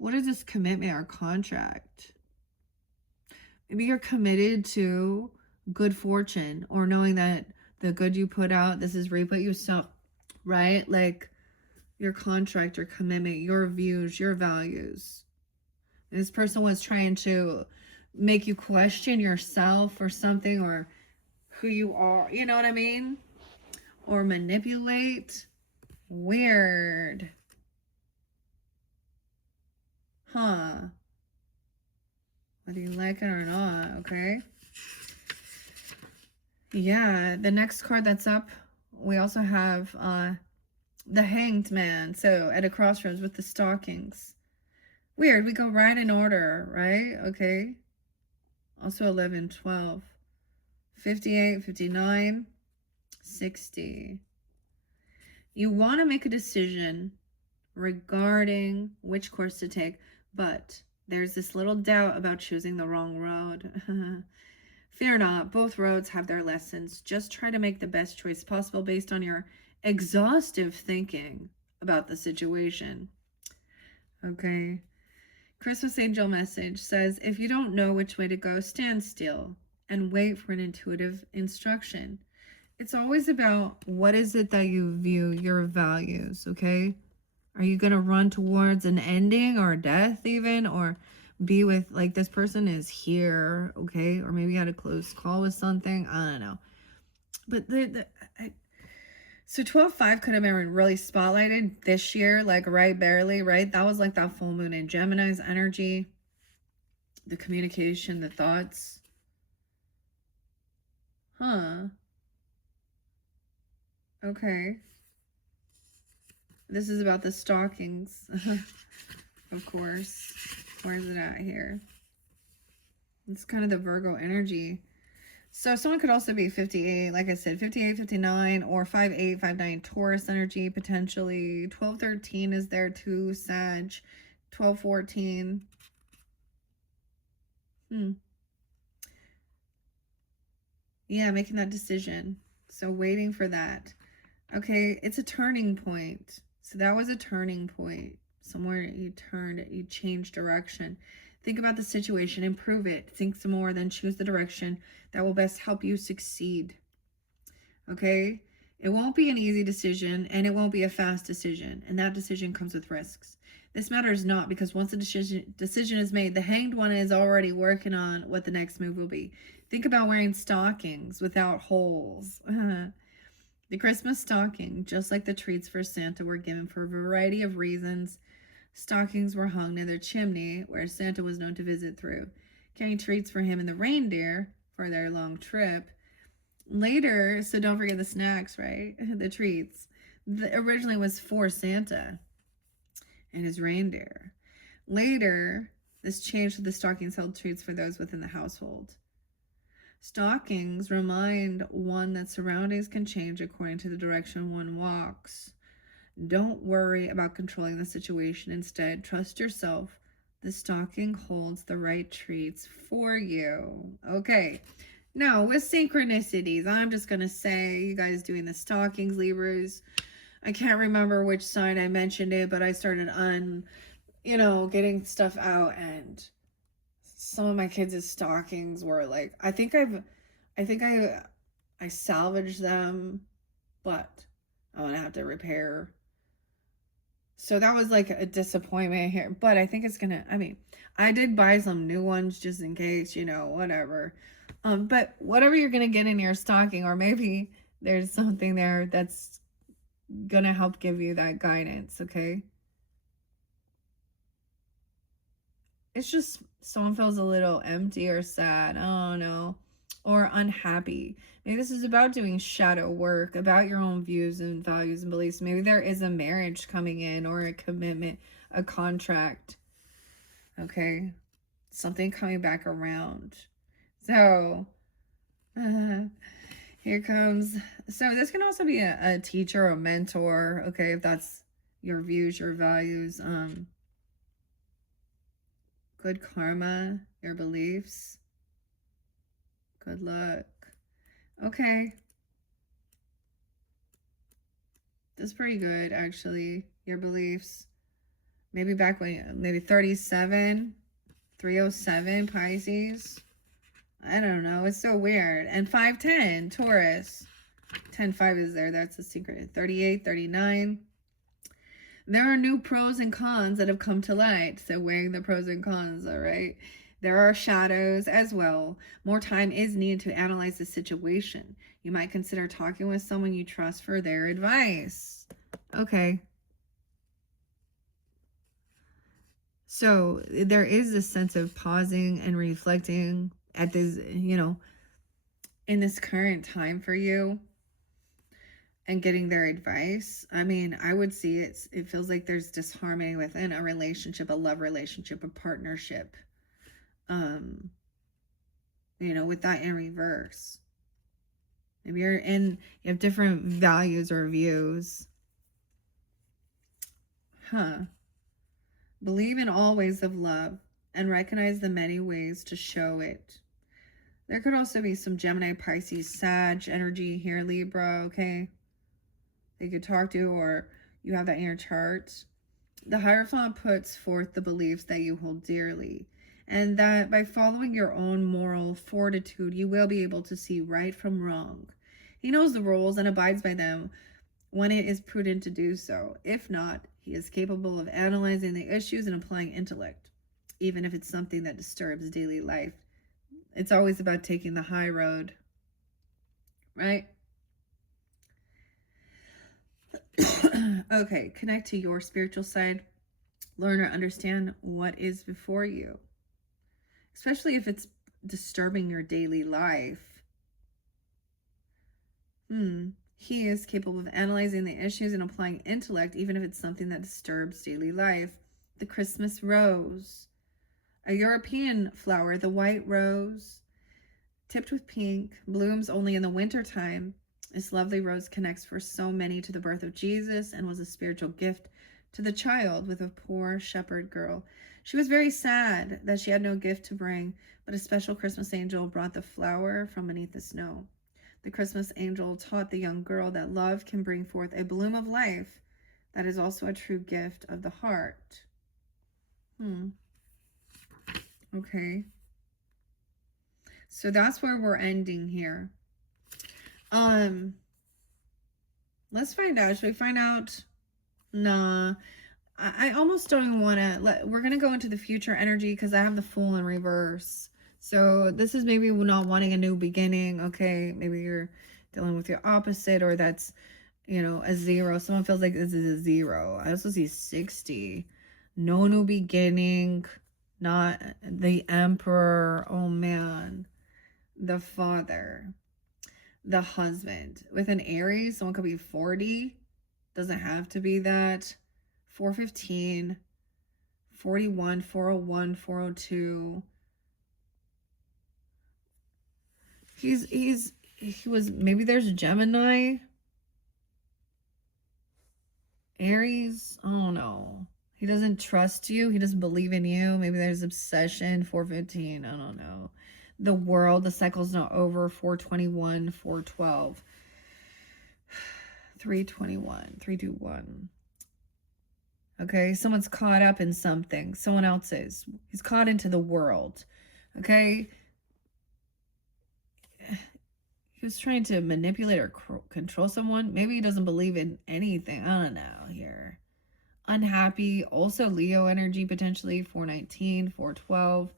What is this commitment or contract? Maybe you're committed to good fortune, or knowing that the good you put out, this is reap what you sow, right? Like your contract, your commitment, your views, your values. This person was trying to make you question yourself or something, or who you are, you know what I mean? Or manipulate. Weird. Huh. Whether you like it or not, okay? Yeah, the next card that's up, we also have the Hanged Man. So at a crossroads with the stockings. Weird, we go right in order, right? Okay. Also 11, 12, 58, 59, 60. You want to make a decision regarding which course to take, but there's this little doubt about choosing the wrong road. Fear not, both roads have their lessons. Just try to make the best choice possible based on your exhaustive thinking about the situation. Okay. Christmas angel message says, if you don't know which way to go, stand still and wait for an intuitive instruction. It's always about what is it that you view, your values, okay? Are you going to run towards an ending or death even, or be with, like, this person is here, okay? Or maybe you had a close call with something. I don't know. But so 12-5 could have been really spotlighted this year, like right barely, right? That was like that full moon in Gemini's energy, the communication, the thoughts. Huh. Okay. This is about the stockings. Of course. Where's it at here? It's kind of the Virgo energy. So someone could also be 58, like I said, 58, 59, or 58, 59 Taurus energy, potentially. 12, 13 is there too, Sag. 12, 14. Yeah, making that decision. So waiting for that. Okay, it's a turning point. So that was a turning point. Somewhere you turned, you changed direction. Think about the situation, improve it. Think some more, then choose the direction that will best help you succeed. Okay? It won't be an easy decision, and it won't be a fast decision. And that decision comes with risks. This matters not, because once the decision is made, the Hanged One is already working on what the next move will be. Think about wearing stockings without holes. The Christmas stocking, just like the treats for Santa, were given for a variety of reasons. Stockings were hung near their chimney, where Santa was known to visit through, carrying treats for him and the reindeer for their long trip. Later, so don't forget the snacks, right? The treats. Originally was for Santa and his reindeer. Later, this changed to the stockings held treats for those within the household. Stockings remind one that surroundings can change according to the direction one walks. Don't worry about controlling the situation. Instead, trust yourself. The stocking holds the right treats for you. Okay. Now, with synchronicities, I'm just going to say, you guys doing the stockings, Libras. I can't remember which sign I mentioned it, but I started getting stuff out, and some of my kids' stockings were like, I think I salvaged them, but I'm gonna have to repair. So that was like a disappointment here, but I think it's gonna, I did buy some new ones just in case, whatever. But whatever you're gonna get in your stocking, or maybe there's something there that's gonna help give you that guidance, okay? It's just someone feels a little empty or sad, oh no, or unhappy. Maybe this is about doing shadow work, about your own views and values and beliefs. Maybe there is a marriage coming in, or a commitment, a contract, okay? Something coming back around. So, here comes. So this can also be a teacher or a mentor, okay, if that's your views, your values. Good karma, your beliefs. Good luck. Okay. That's pretty good, actually. Your beliefs. Maybe back when, maybe 37, 307 Pisces. I don't know. It's so weird. And 510 Taurus. 10-5 is there. That's the secret. 38, 39. There are new pros and cons that have come to light. So weighing the pros and cons, all right? There are shadows as well. More time is needed to analyze the situation. You might consider talking with someone you trust for their advice. Okay. So there is this sense of pausing and reflecting at this, you know, in this current time for you and getting their advice. I mean, I would see it feels like there's disharmony within a relationship, a love relationship, a partnership. You know, with that in reverse. Maybe you have different values or views. Believe in all ways of love and recognize the many ways to show it. There could also be some Gemini, Pisces, Sag energy here, Libra, okay? They could talk to, or you have that in your chart. The Hierophant puts forth the beliefs that you hold dearly, and that by following your own moral fortitude, you will be able to see right from wrong. He knows the rules and abides by them when it is prudent to do so. If not, he is capable of analyzing the issues and applying intellect, even if it's something that disturbs daily life. It's always about taking the high road, right? Okay, connect to your spiritual side. Learn or understand what is before you, especially if it's disturbing your daily life. He is capable of analyzing the issues and applying intellect, even if it's something that disturbs daily life. The Christmas rose, a European flower, the white rose, tipped with pink, blooms only in the winter time. This lovely rose connects for so many to the birth of Jesus and was a spiritual gift to the child with a poor shepherd girl. She was very sad that she had no gift to bring, but a special Christmas angel brought the flower from beneath the snow. The Christmas angel taught the young girl that love can bring forth a bloom of life that is also a true gift of the heart. Okay. So that's where we're ending here. Let's find out. Should we find out? Nah. I almost don't even want to we're going to go into the future energy because I have the Fool in reverse. So this is maybe not wanting a new beginning. Okay. Maybe you're dealing with your opposite, or that's, you know, a 0. Someone feels like this is a 0. I also see 60. No new beginning. Not the Emperor. Oh man. The Father. The Husband. With an Aries, someone could be 40. Doesn't have to be that. 415, 41, 401, 402. He was, maybe there's Gemini, Aries. I don't know. He doesn't trust you. He doesn't believe in you. Maybe there's obsession. 415. I don't know. The World. The cycle's not over. 421, 412, 321, 321. Okay, someone's caught up in something. Someone else is. He's caught into the world. Okay? He was trying to manipulate or control someone. Maybe he doesn't believe in anything. I don't know here. Unhappy. Also Leo energy potentially. 419, 412.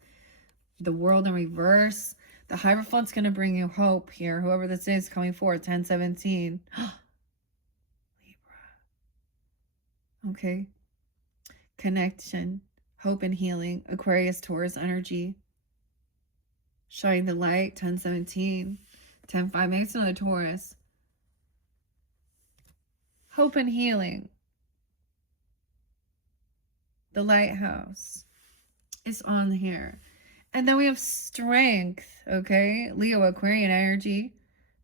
The World in reverse. The Hierophant's going to bring you hope here. Whoever this is coming forward. 1017. Libra. Okay. Connection, hope and healing. Aquarius, Taurus energy. Shine the light. 1017, 10-5. Maybe it's another Taurus. Hope and healing. The lighthouse is on here. And then we have strength. Okay, Leo, Aquarian energy.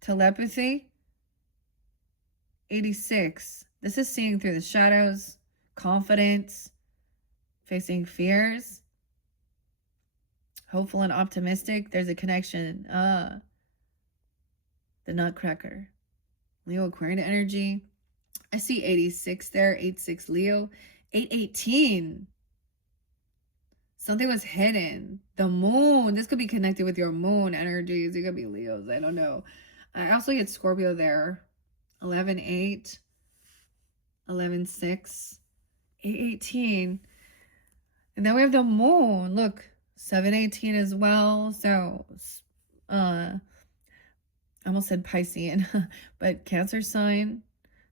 Telepathy. 86. This is seeing through the shadows. Confidence. Facing fears. Hopeful and optimistic. There's a connection. The Nutcracker. Leo, Aquarian energy. I see 86 there. 86 Leo. 818. Something was hidden. The moon. This could be connected with your moon energies. You could be Leos. I don't know. I also get Scorpio there. 11-8. 11-6. 818. And then we have the moon. Look. 718 as well. So, I almost said Piscean, but Cancer sign,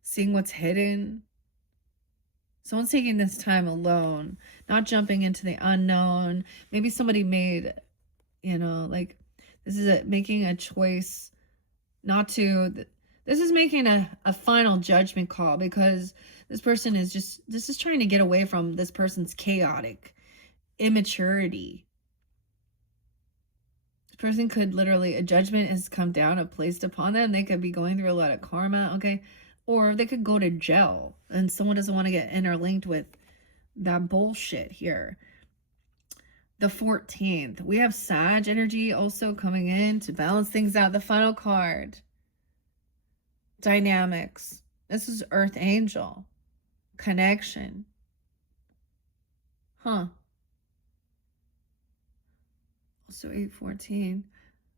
seeing what's hidden. Someone's taking this time alone, not jumping into the unknown. Maybe somebody made, like, this is making a choice not to, this is making a final judgment call, because this person is this is trying to get away from this person's chaotic immaturity. Person could literally, a judgment has come down or placed upon them. They could be going through a lot of karma, okay? Or they could go to jail, and someone doesn't want to get interlinked with that bullshit here. The 14th, we have Sag energy also coming in to balance things out. The final card, dynamics. This is Earth Angel, connection. Also 8-14.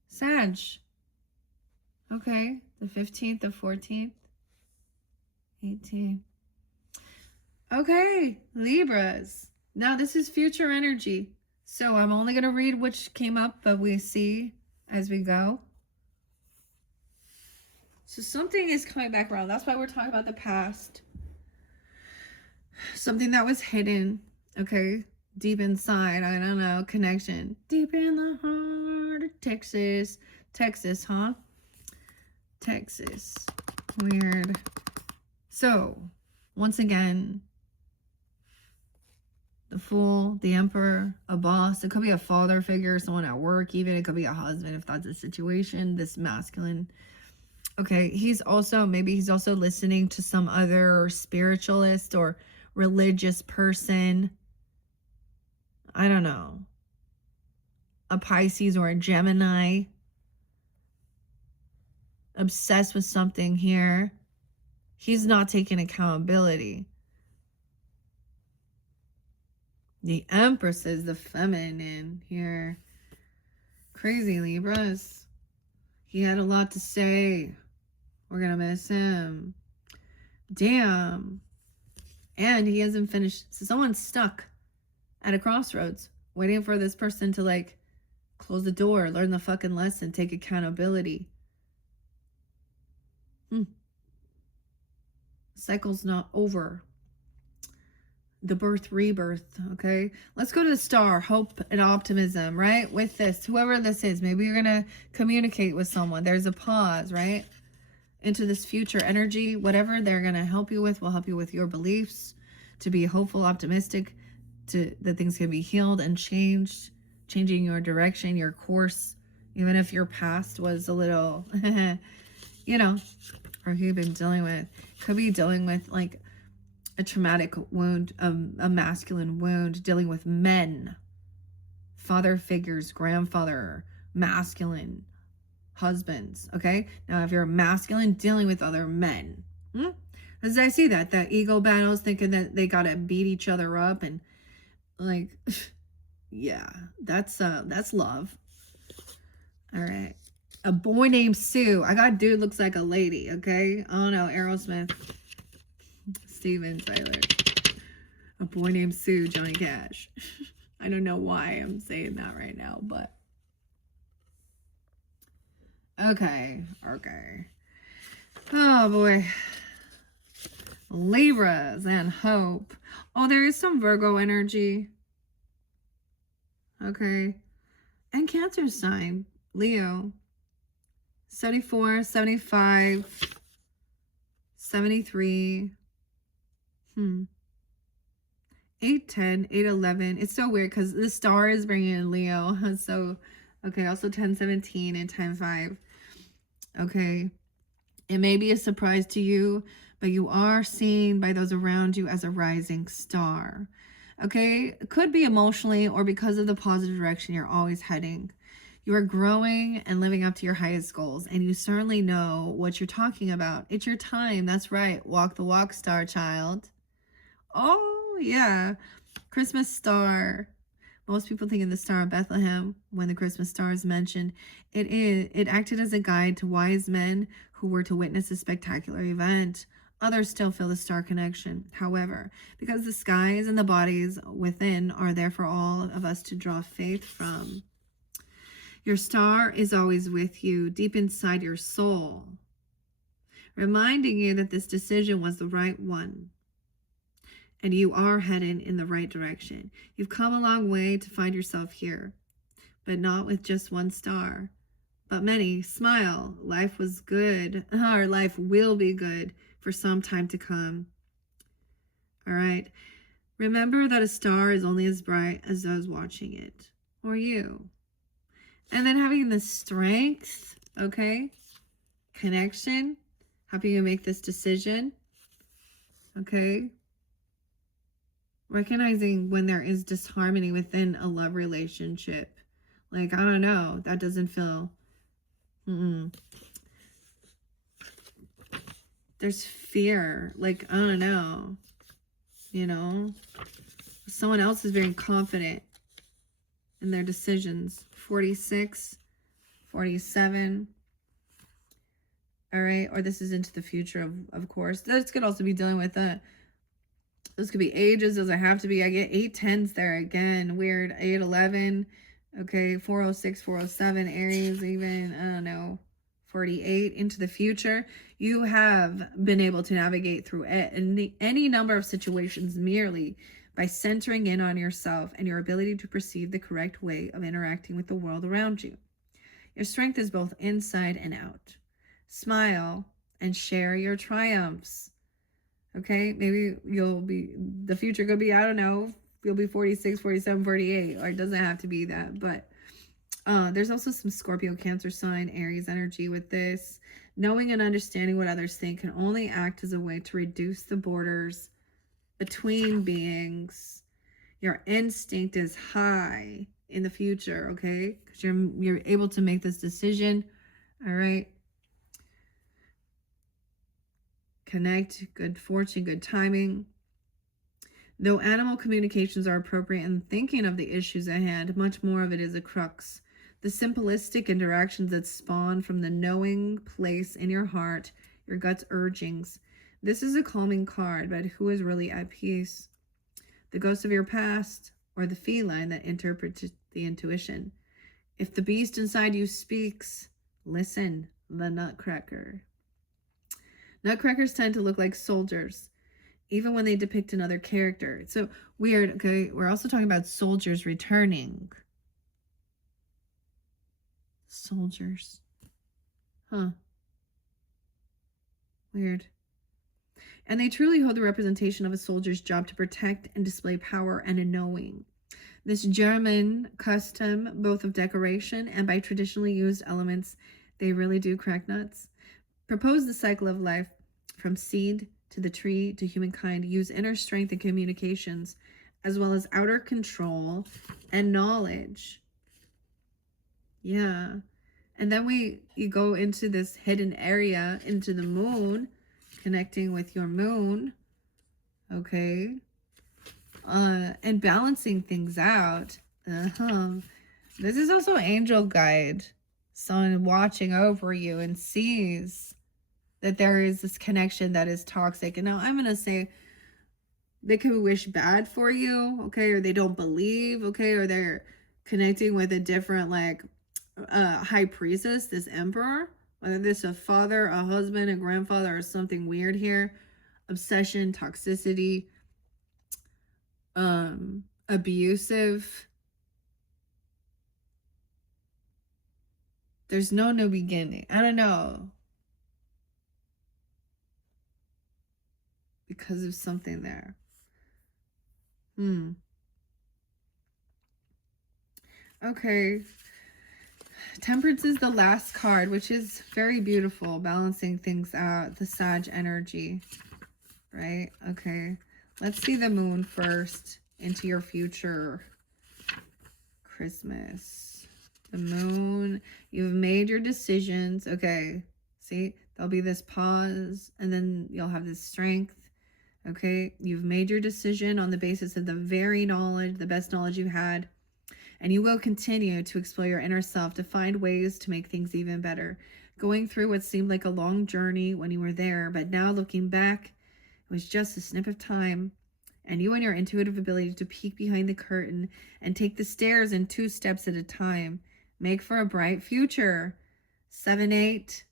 Sag. Okay. The 15th, the 14th. 18. Okay. Libras. Now this is future energy. So I'm only going to read which came up, but we see as we go. So something is coming back around. That's why we're talking about the past. Something that was hidden. Okay. Deep inside, I don't know, connection. Deep in the heart of Texas. Texas, huh? Texas. Weird. So, once again, the Fool, the Emperor, a boss. It could be a father figure, someone at work even. It could be a husband if that's the situation. This masculine. Okay, maybe he's also listening to some other spiritualist or religious person. I don't know, a Pisces or a Gemini, obsessed with something here. He's not taking accountability. The Empress is the feminine here. Crazy Libras. He had a lot to say. We're going to miss him. Damn. And he hasn't finished. So someone's stuck at a crossroads, waiting for this person to, like, close the door, learn the fucking lesson, take accountability. Cycle's not over. The birth, rebirth, okay? Let's go to the star, hope and optimism, right? With this, whoever this is, maybe you're going to communicate with someone. There's a pause, right? Into this future energy, whatever they're going to help you with will help you with your beliefs, to be hopeful, optimistic, that things can be healed and changed, changing your direction, your course, even if your past was a little, or you've been dealing with, could be dealing with like a traumatic wound, a masculine wound, dealing with men, father figures, grandfather, masculine husbands, okay? Now, if you're masculine, dealing with other men, as I see that ego battles, thinking that they gotta beat each other up, and like, yeah, that's love. All right. A boy named Sue. I got dude looks like a lady, okay? Oh no, Aerosmith. Steven Tyler. A boy named Sue, Johnny Cash. I don't know why I'm saying that right now, but okay. Oh boy. Libras and hope. Oh, there is some Virgo energy. Okay. And Cancer sign, Leo. 74, 75, 73. 810, 811. It's so weird because the star is bringing in Leo. So, okay, also 1017 and 105. Okay. It may be a surprise to you, but you are seen by those around you as a rising star. Okay? It could be emotionally or because of the positive direction you're always heading. You are growing and living up to your highest goals, and you certainly know what you're talking about. It's your time. That's right. Walk the walk, star child. Oh, Yeah. Christmas star. Most people think of the Star of Bethlehem when the Christmas star is mentioned. It acted as a guide to wise men who were to witness a spectacular event. Others still feel the star connection. However, because the skies and the bodies within are there for all of us to draw faith from. Your star is always with you, deep inside your soul, reminding you that this decision was the right one. And you are headed in the right direction. You've come a long way to find yourself here, but not with just one star, but many. Smile. Life was good, or life will be good for some time to come. All right. Remember that a star is only as bright as those watching it, or you. And then having the strength, okay, connection, helping you make this decision, okay. Recognizing when there is disharmony within a love relationship. Like, I don't know, that doesn't feel, there's fear. Like, I don't know, you know, someone else is very confident in their decisions. 46, 47. All right. Or this is into the future, of course. This could also be dealing with this could be ages. Does it have to be? I get 8 10s there again. Weird. 8 11. Okay. 406, 407. Aries even. I don't know. 48 into the future. You have been able to navigate through any number of situations merely by centering in on yourself and your ability to perceive the correct way of interacting with the world around you. Your strength is both inside and out. Smile and share your triumphs. Okay, maybe the future could be, I don't know, you'll be 46, 47, 48, or it doesn't have to be that, but there's also some Scorpio, Cancer sign, Aries energy with this. Knowing and understanding what others think can only act as a way to reduce the borders between beings. Your instinct is high in the future, okay? Because you're able to make this decision, all right? Connect, good fortune, good timing. Though animal communications are appropriate in thinking of the issues at hand, much more of it is a crux. The simplistic interactions that spawn from the knowing place in your heart, your gut's urgings. This is a calming card, but who is really at peace? The ghost of your past, or the feline that interprets the intuition? If the beast inside you speaks, listen, the Nutcracker. Nutcrackers tend to look like soldiers, even when they depict another character. So weird, okay? We're also talking about soldiers returning. Soldiers. Huh. Weird. And they truly hold the representation of a soldier's job to protect and display power and a knowing. This German custom, both of decoration and by traditionally used elements, they really do crack nuts. Propose the cycle of life from seed to the tree to humankind. Use inner strength and communications, as well as outer control and knowledge. Yeah. And then you go into this hidden area, into the moon, connecting with your moon. Okay. And balancing things out. This is also angel guide. Someone watching over you and sees that there is this connection that is toxic. And now I'm going to say they could wish bad for you, okay? Or they don't believe, okay? Or they're connecting with a different, like, high priestess, this emperor. Whether this is a father, a husband, a grandfather, or something weird here. Obsession, toxicity, abusive. There's no new beginning. I don't know. Because of something there. Okay. Temperance is the last card, which is very beautiful. Balancing things out. The Sag energy. Right? Okay. Let's see the moon first. Into your future. Christmas. The moon. You've made your decisions. Okay. See? There'll be this pause. And then you'll have this strength. Okay, you've made your decision on the basis of the very knowledge, the best knowledge you had, and you will continue to explore your inner self to find ways to make things even better. Going through what seemed like a long journey when you were there, but now looking back, it was just a snip of time. And you and your intuitive ability to peek behind the curtain and take the stairs in 2 steps at a time make for a bright future. 7-8.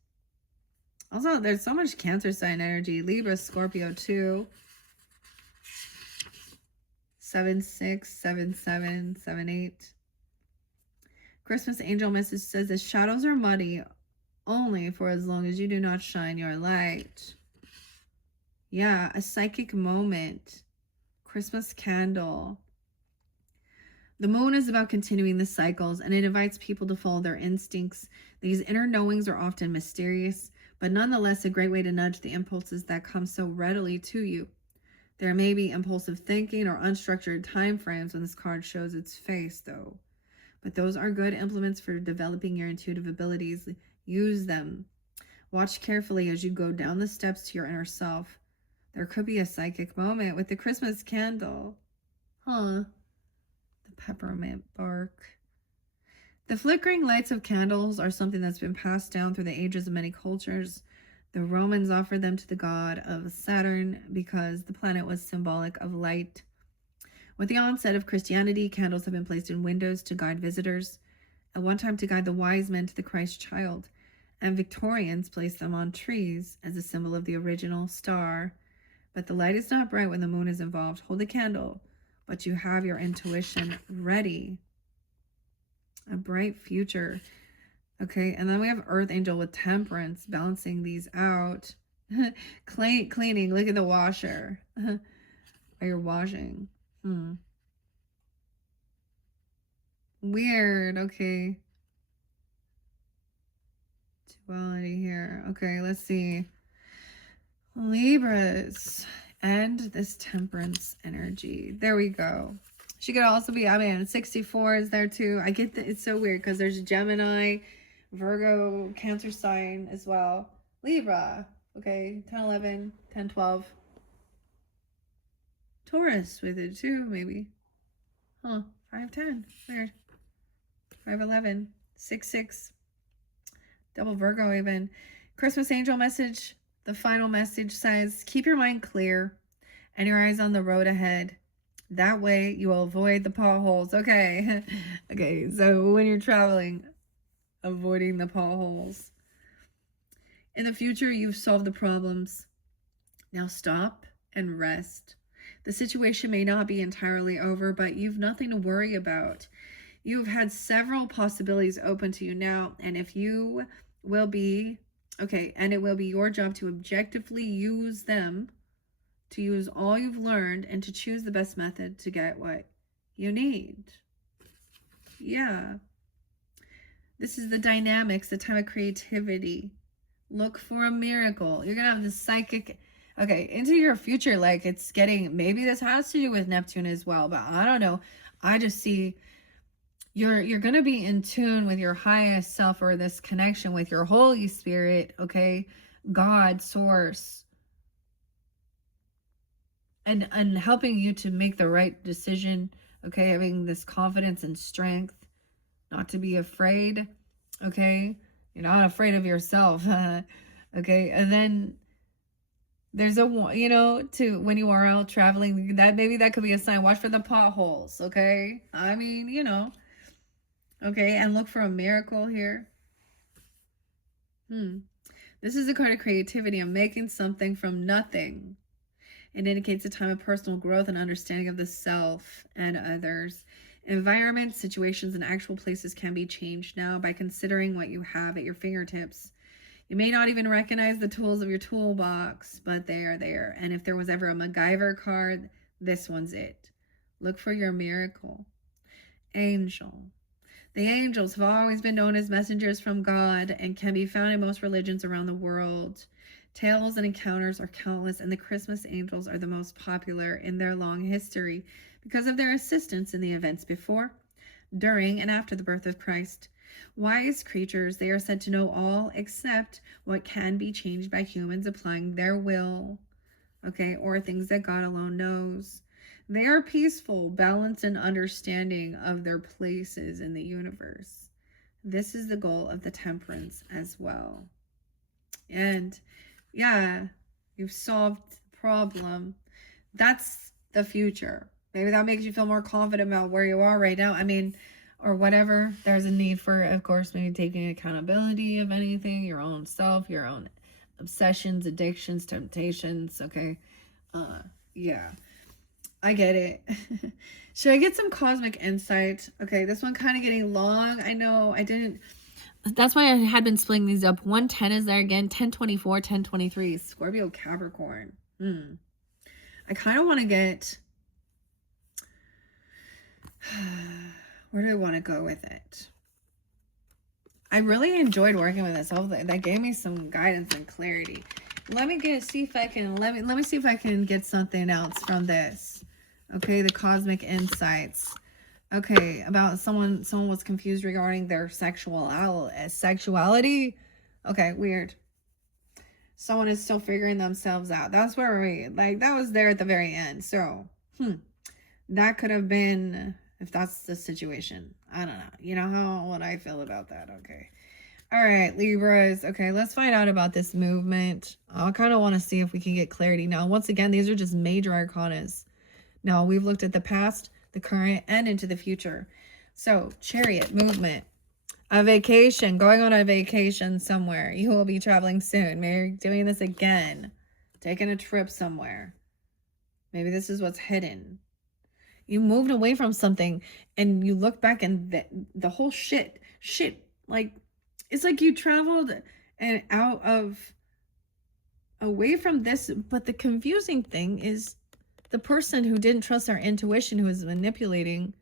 Also, there's so much Cancer sign energy. Libra, Scorpio too. 7-6, 7-7, 7-8. Christmas angel message says the shadows are muddy only for as long as you do not shine your light. Yeah, a psychic moment. Christmas candle. The moon is about continuing the cycles, and it invites people to follow their instincts. These inner knowings are often mysterious, but nonetheless a great way to nudge the impulses that come so readily to you. There may be impulsive thinking or unstructured time frames when this card shows its face, though. But those are good implements for developing your intuitive abilities. Use them. Watch carefully as you go down the steps to your inner self. There could be a psychic moment with the Christmas candle. The peppermint bark. The flickering lights of candles are something that's been passed down through the ages of many cultures. The Romans offered them to the god of Saturn because the planet was symbolic of light. With the onset of Christianity, candles have been placed in windows to guide visitors, at one time to guide the wise men to the Christ child, and Victorians placed them on trees as a symbol of the original star. But the light is not bright when the moon is involved. Hold a candle, but you have your intuition ready. A bright future. Okay, and then we have Earth Angel with Temperance, balancing these out. Cleaning, look at the washer. While you're washing. Weird, okay. Duality here. Okay, let's see. Libras and this Temperance energy. There we go. She could also be, I mean, 64 is there too. I get that it's so weird because there's Gemini, Virgo, Cancer sign as well. Libra. Okay, 10, 11, 10, 12. Taurus with it too, maybe. 5, 10. Weird. 5, 11. 6, 6. Double Virgo even. Christmas angel message. The final message says, keep your mind clear and your eyes on the road ahead. That way you will avoid the potholes. Okay. Okay, so when you're traveling, avoiding the potholes. In the future, you've solved the problems. Now stop and rest. The situation may not be entirely over, but you've nothing to worry about. You've had several possibilities open to you now, and if you will be, and it will be your job to objectively use them, to use all you've learned, and to choose the best method to get what you need. Yeah. This is the dynamics, the time of creativity. Look for a miracle. You're going to have this psychic, into your future, like it's getting, maybe this has to do with Neptune as well, but I don't know. I just see you're going to be in tune with your highest self, or this connection with your Holy Spirit, God, source, and helping you to make the right decision, having this confidence and strength, not to be afraid, you're not afraid of yourself, and then there's a, to when you are out traveling, that maybe that could be a sign. Watch for the potholes, I mean, and look for a miracle here. This is a card of creativity and making something from nothing. It indicates a time of personal growth and understanding of the self and others. Environments, situations, and actual places can be changed now by considering what you have at your fingertips. You may not even recognize the tools of your toolbox, but they are there. And if there was ever a MacGyver card, this one's it. Look for your miracle. Angel. The angels have always been known as messengers from God and can be found in most religions around the world. Tales and encounters are countless, and the Christmas angels are the most popular in their long history because of their assistance in the events before, during, and after the birth of Christ. Wise creatures, they are said to know all except what can be changed by humans applying their will. okay, or things that God alone knows. They are peaceful, balanced, and understanding of their places in the universe. This is the goal of the temperance as well. And yeah, you've solved the problem. That's the future. Maybe that makes you feel more confident about where you are right now. I mean, or whatever. There's a need for, of course, maybe taking accountability of anything, your own self, your own obsessions, addictions, temptations. Okay. Yeah, I get it. Should I get some cosmic insight? Okay, this one kind of getting long. I know I didn't. That's why I had been splitting these up. 110 is there again. 1024, 1023. Scorpio, Capricorn. I kind of want to get. Where do I want to go with it? I really enjoyed working with this. That gave me some guidance and clarity. Let me see if I can get something else from this. Okay, the cosmic insights. Okay, about someone was confused regarding their sexuality. Okay, weird. Someone is still figuring themselves out. That's where that was there at the very end. So, that could have been, if that's the situation. I don't know. You know what I feel about that. Okay. All right, Libras. Okay, let's find out about this movement. I kind of want to see if we can get clarity. Now, once again, these are just major arcanas. Now, we've looked at the past, the current, and into the future. So, Chariot, movement. A vacation, going on a vacation somewhere. You will be traveling soon. Maybe you're doing this again. Taking a trip somewhere. Maybe this is what's hidden. You moved away from something and you look back and the whole shit, like, it's like you traveled and away from this. But the confusing thing is the person who didn't trust their intuition, who was manipulating,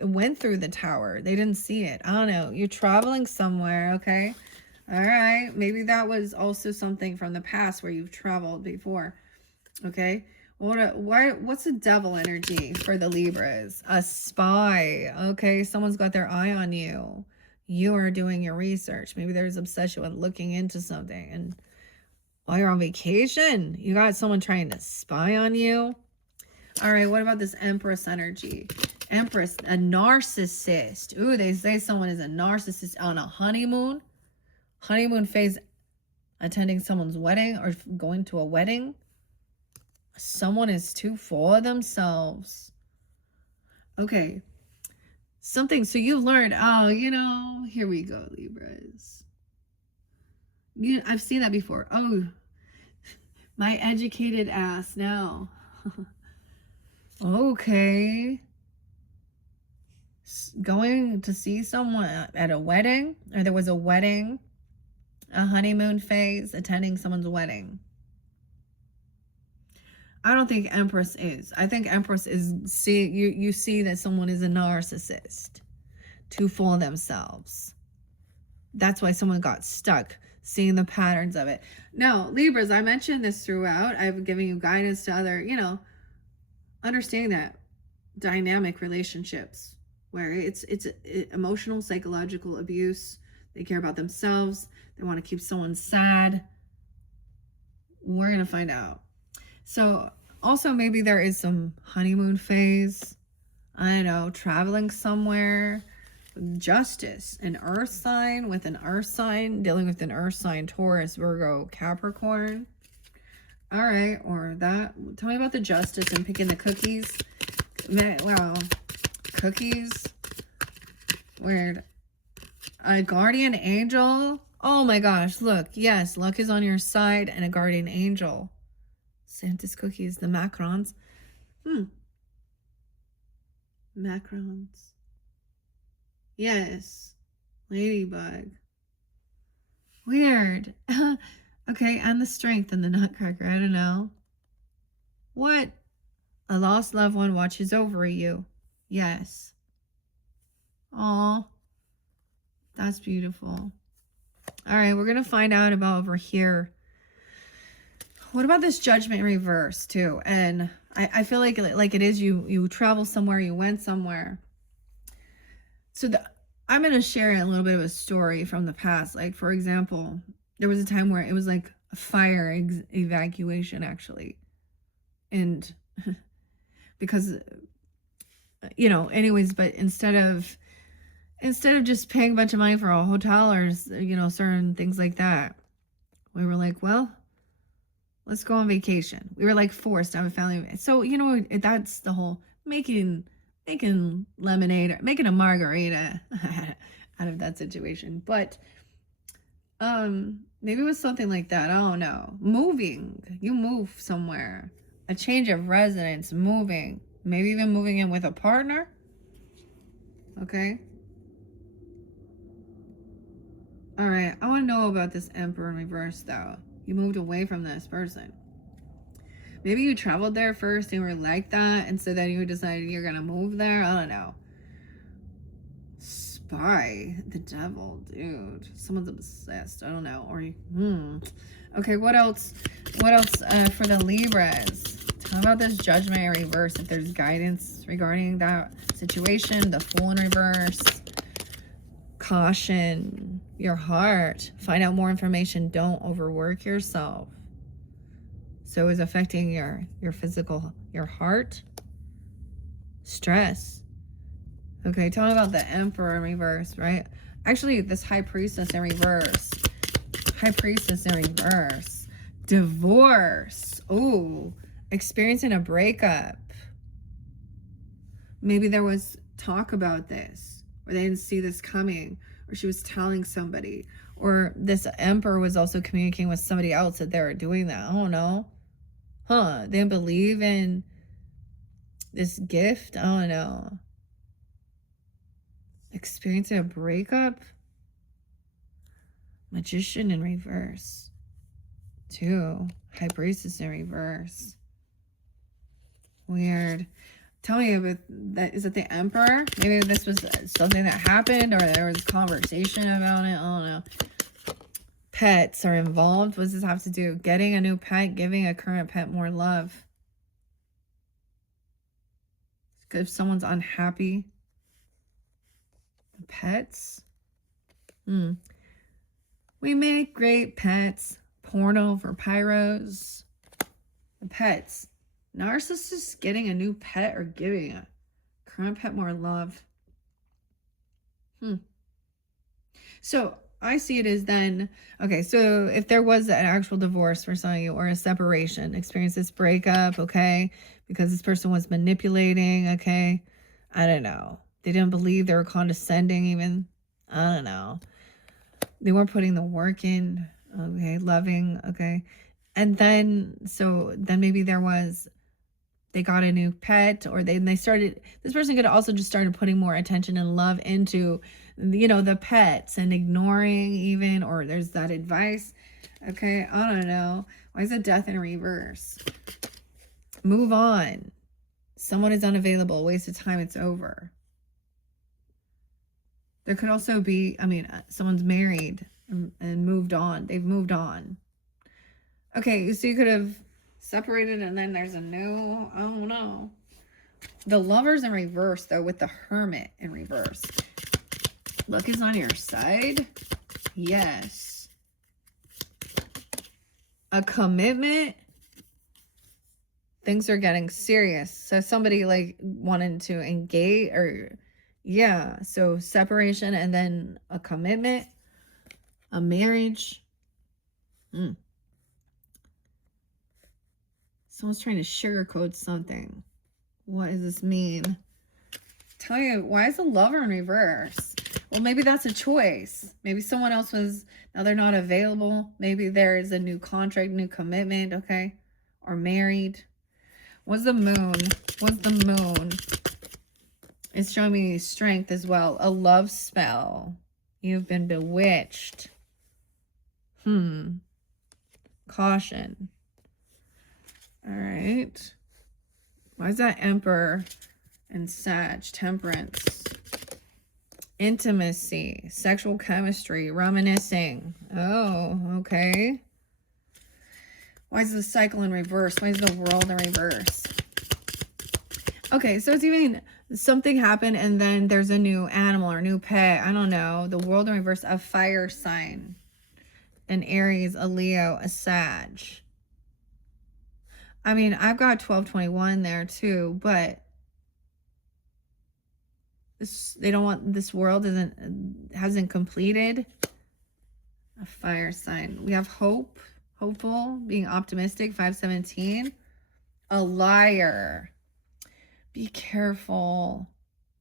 went through the tower. They didn't see it. I don't know. You're traveling somewhere, okay? All right. Maybe that was also something from the past where you've traveled before, okay? What's the devil energy for the Libras? A spy, okay? Someone's got their eye on you. You are doing your research. Maybe there's obsession with looking into something. And while you're on vacation, you got someone trying to spy on you. All right, what about this Empress energy? Empress, a narcissist. Ooh, they say someone is a narcissist on a honeymoon. Honeymoon phase, attending someone's wedding or going to a wedding. Someone is too full of themselves. Okay. Something, so you've learned, here we go, Libras. I've seen that before. Oh, my educated ass now. Okay. Going to see someone at a wedding, or there was a wedding, a honeymoon phase, attending someone's wedding. I don't think Empress is. I think Empress is, you see that someone is a narcissist, too full of themselves. That's why someone got stuck, seeing the patterns of it. Now, Libras, I mentioned this throughout. I've given you guidance to other, understanding that dynamic relationships where it's emotional, psychological abuse. They care about themselves. They want to keep someone sad. We're going to find out. So also maybe there is some honeymoon phase. I don't know, traveling somewhere. Justice, an earth sign with an earth sign, dealing with an earth sign, Taurus, Virgo, Capricorn. All right, or that. Tell me about the justice and picking the cookies. Wow, cookies. Weird. A guardian angel. Oh my gosh, look. Yes, luck is on your side and a guardian angel. Santa's cookies, the macarons. Macarons. Yes. Ladybug. Weird. Okay, and the strength and the nutcracker. I don't know. What? A lost loved one watches over you. Yes. Aw. That's beautiful. All right, we're going to find out about over here. What about this judgment reverse too? And I feel like it is you travel somewhere, you went somewhere. So I'm going to share a little bit of a story from the past. Like, for example, there was a time where it was like a fire evacuation, actually. And because, you know, anyways, but instead of just paying a bunch of money for a hotel or, you know, certain things like that, we were like, well, let's go on vacation. We were like forced to have a family. So, you know, that's the whole making lemonade, making a margarita out of that situation. But maybe it was something like that. I don't know. Moving. You move somewhere. A change of residence, moving. Maybe even moving in with a partner. Okay. All right. I want to know about this Emperor in reverse, though. You moved away from this person. Maybe you traveled there first and were like that, and so then you decided you're gonna move there. I don't know. Spy, the devil, dude. Someone's obsessed. I don't know. Or Okay, what else? What else for the Libras? How about this Judgment in reverse? If there's guidance regarding that situation, the Fool in reverse. Caution your heart. Find out more information. Don't overwork yourself. So it's affecting your physical, your heart. Stress. Okay, tell me about the Emperor in reverse, right? Actually, this High Priestess in reverse. High Priestess in reverse. Divorce. Oh, experiencing a breakup. Maybe there was talk about this, or they didn't see this coming, or she was telling somebody, or this Emperor was also communicating with somebody else that they were doing that. I don't know. They didn't believe in this gift. I don't know. Experiencing a breakup. Magician in reverse. 2. High Priestess in reverse. Weird. Tell me about that. Is it the Emperor? Maybe this was something that happened, or there was conversation about it. I don't know. Pets are involved. What does this have to do? Getting a new pet, giving a current pet more love. If someone's unhappy. Pets. We make great pets. Porno for pyros. The pets. Narcissist getting a new pet or giving a current pet more love. So I see it as then, okay, so if there was an actual divorce for some of you, or a separation, experience this breakup, okay, because this person was manipulating, okay, I don't know. They didn't believe, they were condescending even. I don't know. They weren't putting the work in, okay, loving, okay. And then, so then maybe there was, they got a new pet, or they started, this person could have also just started putting more attention and love into, you know, the pets, and ignoring even, or there's that advice. Okay, I don't know. Why is it Death in reverse? Move on. Someone is unavailable. Waste of time. It's over. There could also be, I mean, someone's married and moved on. They've moved on. Okay, so you could have separated and then there's a new, I don't know. The Lover's in reverse, though, with the Hermit in reverse. Luck is on your side. Yes. A commitment. Things are getting serious. So somebody like wanted to engage, or yeah. So separation and then a commitment, a marriage. Someone's trying to sugarcoat something. What does this mean? Tell you, why is the Lover in reverse? Well, maybe that's a choice. Maybe someone else was, now they're not available. Maybe there is a new contract, new commitment, okay? Or married. What's the Moon? What's the Moon? It's showing me strength as well. A love spell. You've been bewitched. Caution. All right. Why is that Emperor and Sag? Temperance. Intimacy. Sexual chemistry. Reminiscing. Oh, okay. Why is the Cycle in reverse? Why is the World in reverse? Okay, so it's even something happened and then there's a new animal or new pet. I don't know. The World in reverse, a fire sign. An Aries, a Leo, a Sag. I mean, I've got 1221 there too, but they don't want, this world hasn't completed. A fire sign. We have hope, hopeful, being optimistic, 517. A liar. Be careful.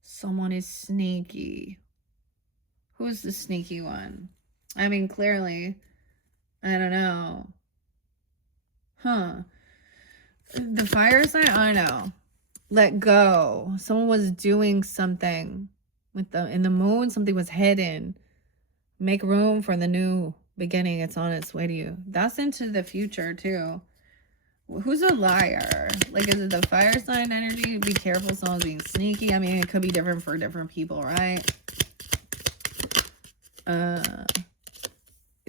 Someone is sneaky. Who's the sneaky one? I mean, clearly, I don't know. Huh. The fire sign, I know. Let go. Someone was doing something with in the moon, something was hidden. Make room for the new beginning. It's on its way to you. That's into the future too. Who's a liar? Like, is it the fire sign energy? Be careful, someone's being sneaky. I mean, it could be different for different people, right?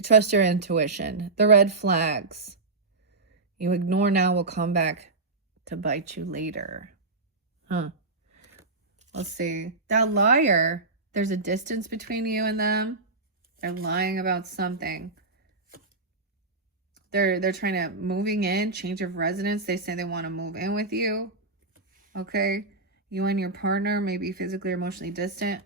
Trust your intuition. The red flags you ignore now will come back to bite you later. Huh. Let's see. That liar, there's a distance between you and them. They're lying about something. They're trying to moving in, change of residence. They say they want to move in with you. Okay. You and your partner may be physically or emotionally distant.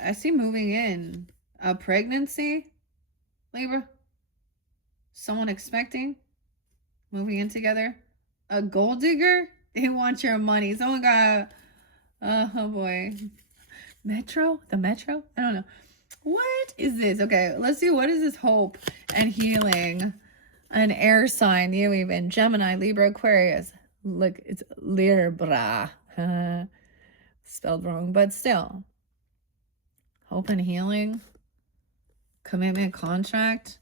I see moving in. A pregnancy, Libra. Someone expecting. Moving in together. A gold digger. They want your money. Someone got, oh boy. Metro? The Metro? I don't know. What is this? Okay, let's see. What is this hope and healing? An air sign. You even. Gemini, Libra, Aquarius. Look, it's Libra. Spelled wrong, but still. Hope and healing. Commitment, contract.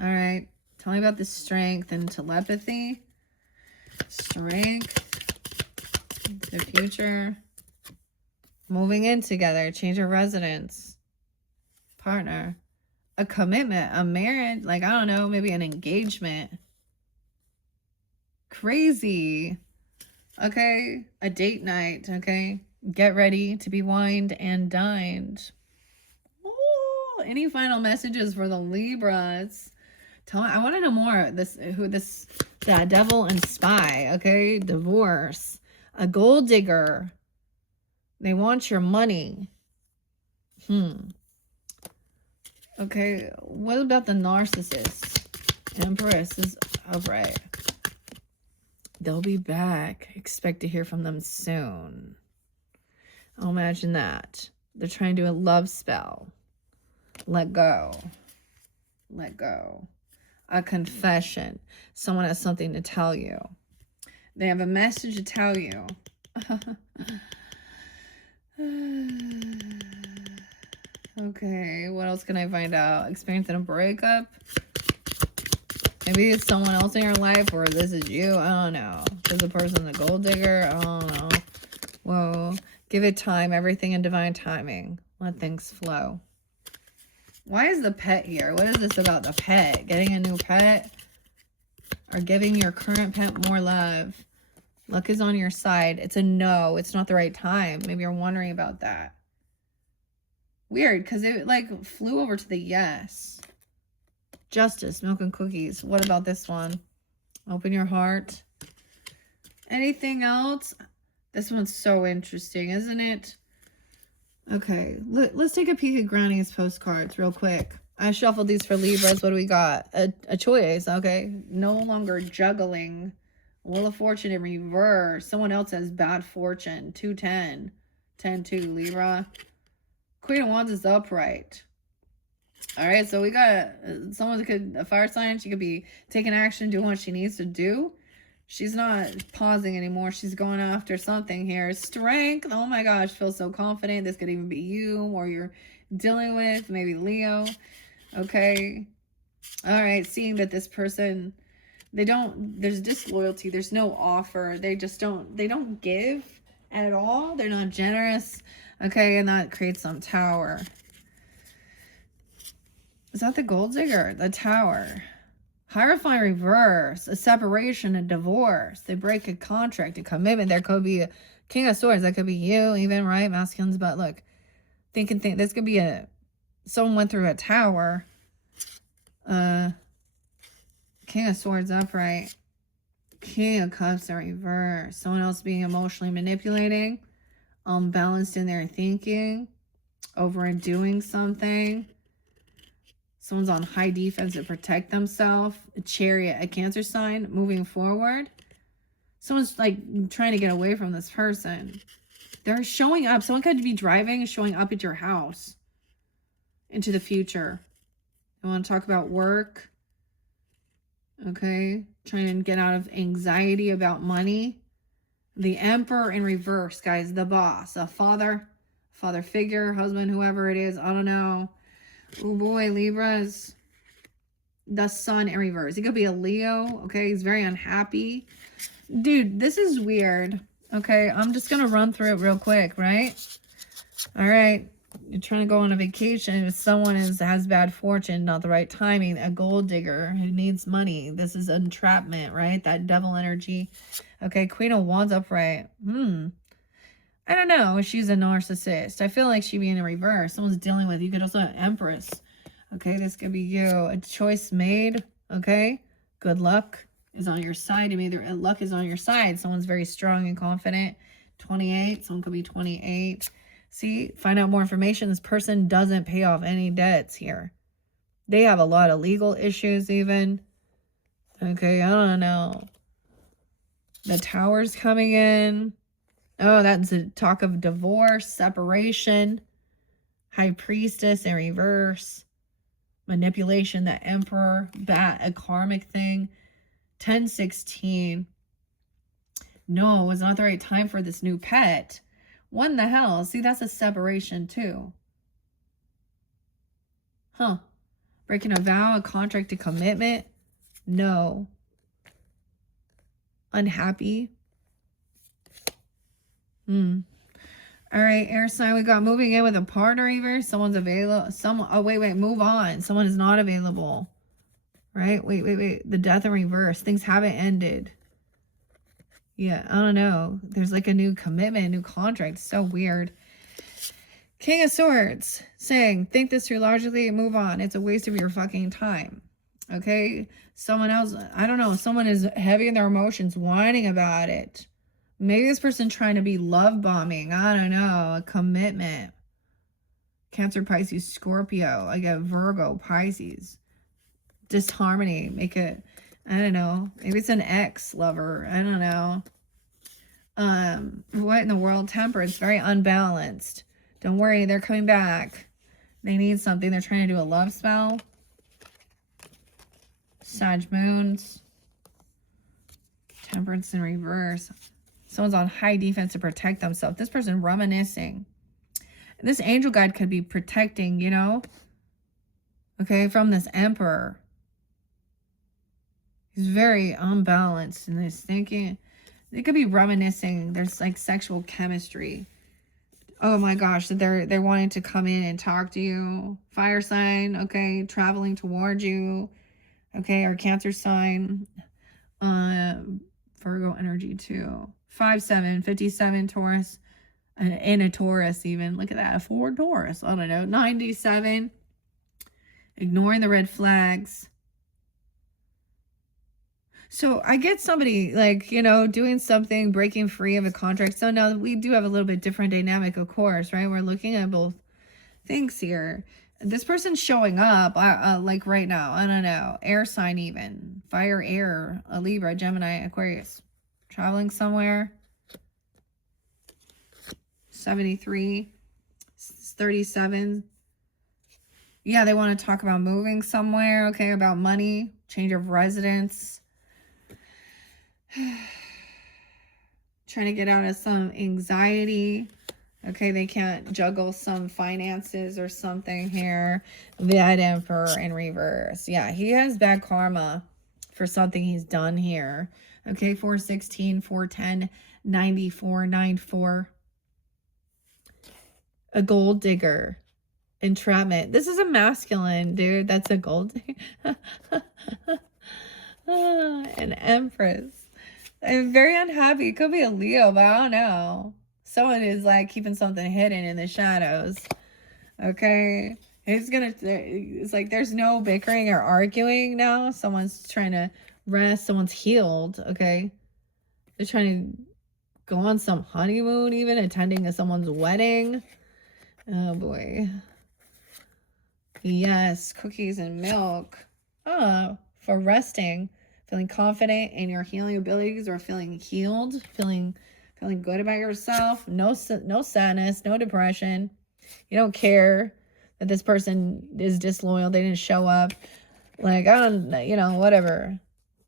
All right. Tell me about the strength and telepathy. Strength. The future. Moving in together. Change of residence. Partner. A commitment. A marriage. Like, I don't know. Maybe an engagement. Crazy. Okay. A date night. Okay. Get ready to be wined and dined. Ooh, any final messages for the Libras? Tell me, I want to know more. The devil and spy. Okay. Divorce. A gold digger. They want your money. Okay. What about the narcissist? Empress is upright. They'll be back. Expect to hear from them soon. I'll imagine that. They're trying to do a love spell. Let go. Let go. A confession. Someone has something to tell you. They have a message to tell you. Okay, what else can I find out? Experiencing a breakup? Maybe it's someone else in your life, or this is you. I don't know. Is the person the gold digger? I don't know. Whoa. Give it time. Everything in divine timing. Let things flow. Why is the pet here? What is this about the pet? Getting a new pet? Or giving your current pet more love? Luck is on your side. It's a no. It's not the right time. Maybe you're wondering about that. Weird, because it like flew over to the yes. Justice, milk and cookies. What about this one? Open your heart. Anything else? This one's so interesting, isn't it? Okay, let's take a peek at Granny's postcards real quick. I shuffled these for Libras. What do we got? A choice, okay? No longer juggling. Wheel of Fortune in reverse. Someone else has bad fortune. 210. 10-2, Libra. Queen of Wands is upright. All right, so we got someone that could, a fire sign. She could be taking action, doing what she needs to do. She's not pausing anymore. She's going after something here. Strength. Oh my gosh, feel so confident. This could even be you or you're dealing with, maybe Leo. Okay. All right, seeing that this person, there's disloyalty. There's no offer. They don't give at all. They're not generous. Okay, and that creates some tower. Is that the gold digger? The tower. Hierophant reverse, a separation, a divorce. They break a contract, a commitment. There could be a King of Swords. That could be you, even, right? Masculines, but look, think. This could be someone went through a tower. King of Swords upright. King of Cups in reverse. Someone else being emotionally manipulating. Unbalanced in their thinking. Overdoing something. Someone's on high defense to protect themselves. A Chariot, a Cancer sign, moving forward. Someone's like trying to get away from this person. They're showing up. Someone could be driving and showing up at your house into the future. I want to talk about work. Okay. Trying to get out of anxiety about money. The Emperor in reverse, guys. The boss. A father figure, husband, whoever it is. I don't know. Oh boy, Libras. The Sun in reverse. He could be a Leo. Okay. He's very unhappy. Dude, this is weird. Okay. I'm just going to run through it real quick, right? All right. You're trying to go on a vacation. If someone has bad fortune, not the right timing, a gold digger who needs money. This is entrapment, right? That devil energy. Okay, Queen of Wands upright. I don't know. She's a narcissist. I feel like she'd be in a reverse. Someone's dealing with. You could also have Empress. Okay, this could be you. A choice made. Okay, good luck is on your side. Either luck is on your side. Someone's very strong and confident. 28. Someone could be 28. See, find out more information. This person doesn't pay off any debts here. They have a lot of legal issues even. Okay, I don't know. The Tower's coming in. Oh, that's a talk of divorce, separation. High Priestess in reverse. Manipulation, the Emperor. A karmic thing. 1016. No, it's not the right time for this new pet. What in the hell? See, that's a separation too. Huh. Breaking a vow, a contract, a commitment? No. Unhappy? All right, air sign. We got moving in with a partner even. Someone's available. Oh, wait. Move on. Someone is not available. Right? Wait. The death in reverse. Things haven't ended. Yeah, I don't know. There's like a new commitment, a new contract. So weird. King of Swords saying, think this through logically and move on. It's a waste of your fucking time. Okay? Someone else, I don't know. Someone is heavy in their emotions, whining about it. Maybe this person trying to be love bombing. I don't know. A commitment. Cancer, Pisces, Scorpio. I get Virgo, Pisces. Disharmony. Make it, I don't know. Maybe it's an ex-lover. I don't know. What in the world? Temperance. Very unbalanced. Don't worry. They're coming back. They need something. They're trying to do a love spell. Sag moons. Temperance in reverse. Someone's on high defense to protect themselves. This person reminiscing. This angel guide could be protecting, you know. Okay, from this Emperor. He's very unbalanced in his thinking. They could be reminiscing. There's like sexual chemistry. Oh my gosh, they're wanting to come in and talk to you. Fire sign, okay, traveling toward you. Okay, or Cancer sign. Virgo energy too. 5-7, 57 Taurus. And a Taurus even. Look at that. A 4 Taurus. I don't know. 97. Ignoring the red flags. So I get somebody like, you know, doing something, breaking free of a contract. So now we do have a little bit different dynamic, of course, right? We're looking at both things here. This person's showing up like right now. I don't know. Air sign even. Fire, air, a Libra, Gemini, Aquarius. Traveling somewhere. 73. 37. Yeah, they want to talk about moving somewhere. Okay, about money. Change of residence. Trying to get out of some anxiety. Okay, they can't juggle some finances or something here. That Emperor in reverse. Yeah, he has bad karma for something he's done here. Okay, 416, 410, 94, 94. A gold digger. Entrapment. This is a masculine, dude. That's a gold digger. An Empress. I'm very unhappy. It could be a Leo, but I don't know. Someone is like keeping something hidden in the shadows. Okay. It's like there's no bickering or arguing now. Someone's trying to rest. Someone's healed. Okay. They're trying to go on some honeymoon, even attending someone's wedding. Oh boy. Yes, cookies and milk. Oh, for resting, feeling confident in your healing abilities, or feeling healed, feeling good about yourself. No sadness, no depression. You don't care that this person is disloyal. They didn't show up. Like, I don't, whatever.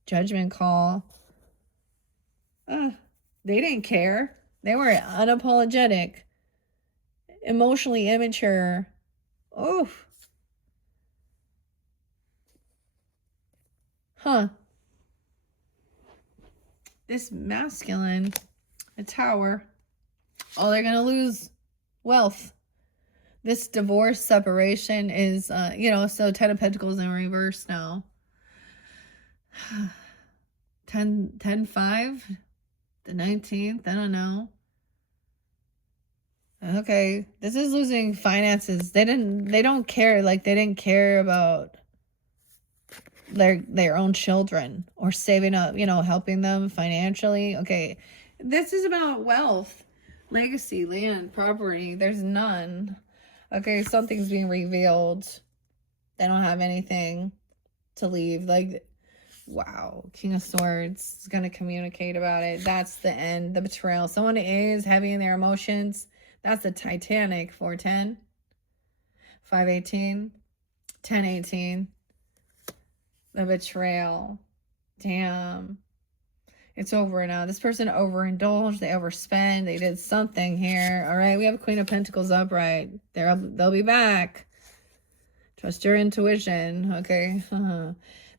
Judgment call. They didn't care. They were unapologetic, emotionally immature. Oof. Huh. This masculine, a tower. Oh, they're going to lose wealth. This divorce separation is, so 10 of Pentacles in reverse now. 10-5, the 19th, I don't know. Okay, this is losing finances. They don't care. Like, they didn't care about their own children or saving up, helping them financially. Okay, this is about wealth, legacy, land, property. There's none. Okay, something's being revealed. They don't have anything to leave. Like, wow. King of Swords is going to communicate about it. That's the end, the betrayal. Someone is heavy in their emotions. That's the Titanic. 410, 518, 1018. The betrayal. Damn. It's over now. This person overindulged. They overspend. They did something here. All right. We have Queen of Pentacles upright. They'll be back. Trust your intuition. Okay.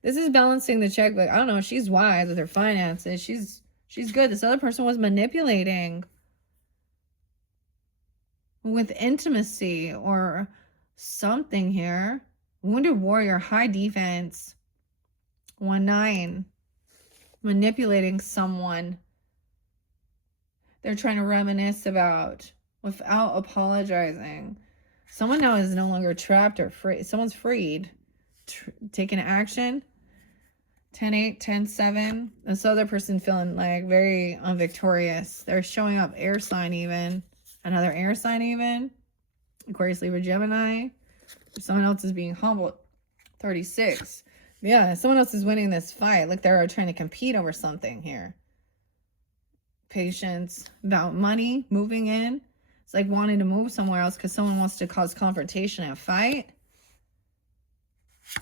This is balancing the checkbook. I don't know. She's wise with her finances. She's good. This other person was manipulating with intimacy or something here. Wounded warrior, high defense. 1-9. Manipulating someone they're trying to reminisce about without apologizing. Someone now is no longer trapped or free. Someone's freed. Taking action. 10-8, 10-7. This other person feeling like very unvictorious. They're showing up air sign even. Another air sign even. Aquarius, Libra, Gemini. Someone else is being humbled. 36. Yeah, someone else is winning this fight. Like they're trying to compete over something here. Patience. About money. Moving in. It's like wanting to move somewhere else because someone wants to cause confrontation and fight.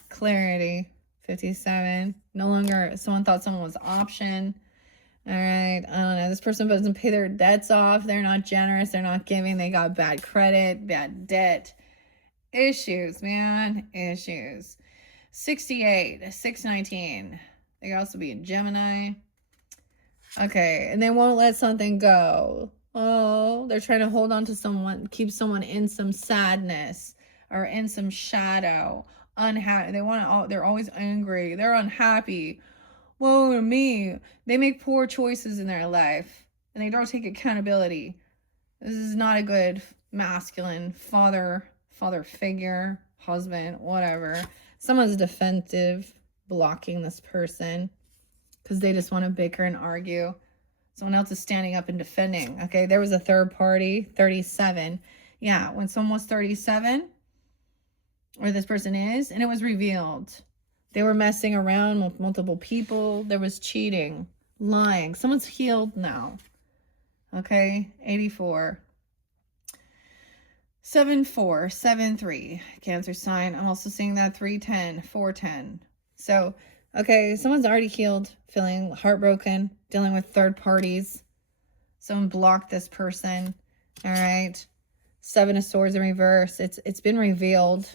Clarity. 57. No longer, someone thought someone was option. All right. I don't know. This person doesn't pay their debts off. They're not generous. They're not giving. They got bad credit, bad debt. Issues, man. Issues. 68. 619. They could also be a Gemini. Okay. And they won't let something go. Oh, they're trying to hold on to someone, keep someone in some sadness or in some shadow. Unhappy. They're always angry. They're unhappy. Woe to me. They make poor choices in their life and they don't take accountability. This is not a good masculine father figure, husband, whatever. Someone's defensive, blocking this person because they just want to bicker and argue. Someone else is standing up and defending. Okay, there was a third party, 37. Yeah, when someone was 37, or this person is, and it was revealed. They were messing around with multiple people. There was cheating, lying. Someone's healed now. Okay, 84. 7-4, 7-3. Cancer sign. I'm also seeing that 3-10, 4-10. So, okay, someone's already healed, feeling heartbroken, dealing with third parties. Someone blocked this person. All right. 7 of Swords in reverse. It's been revealed.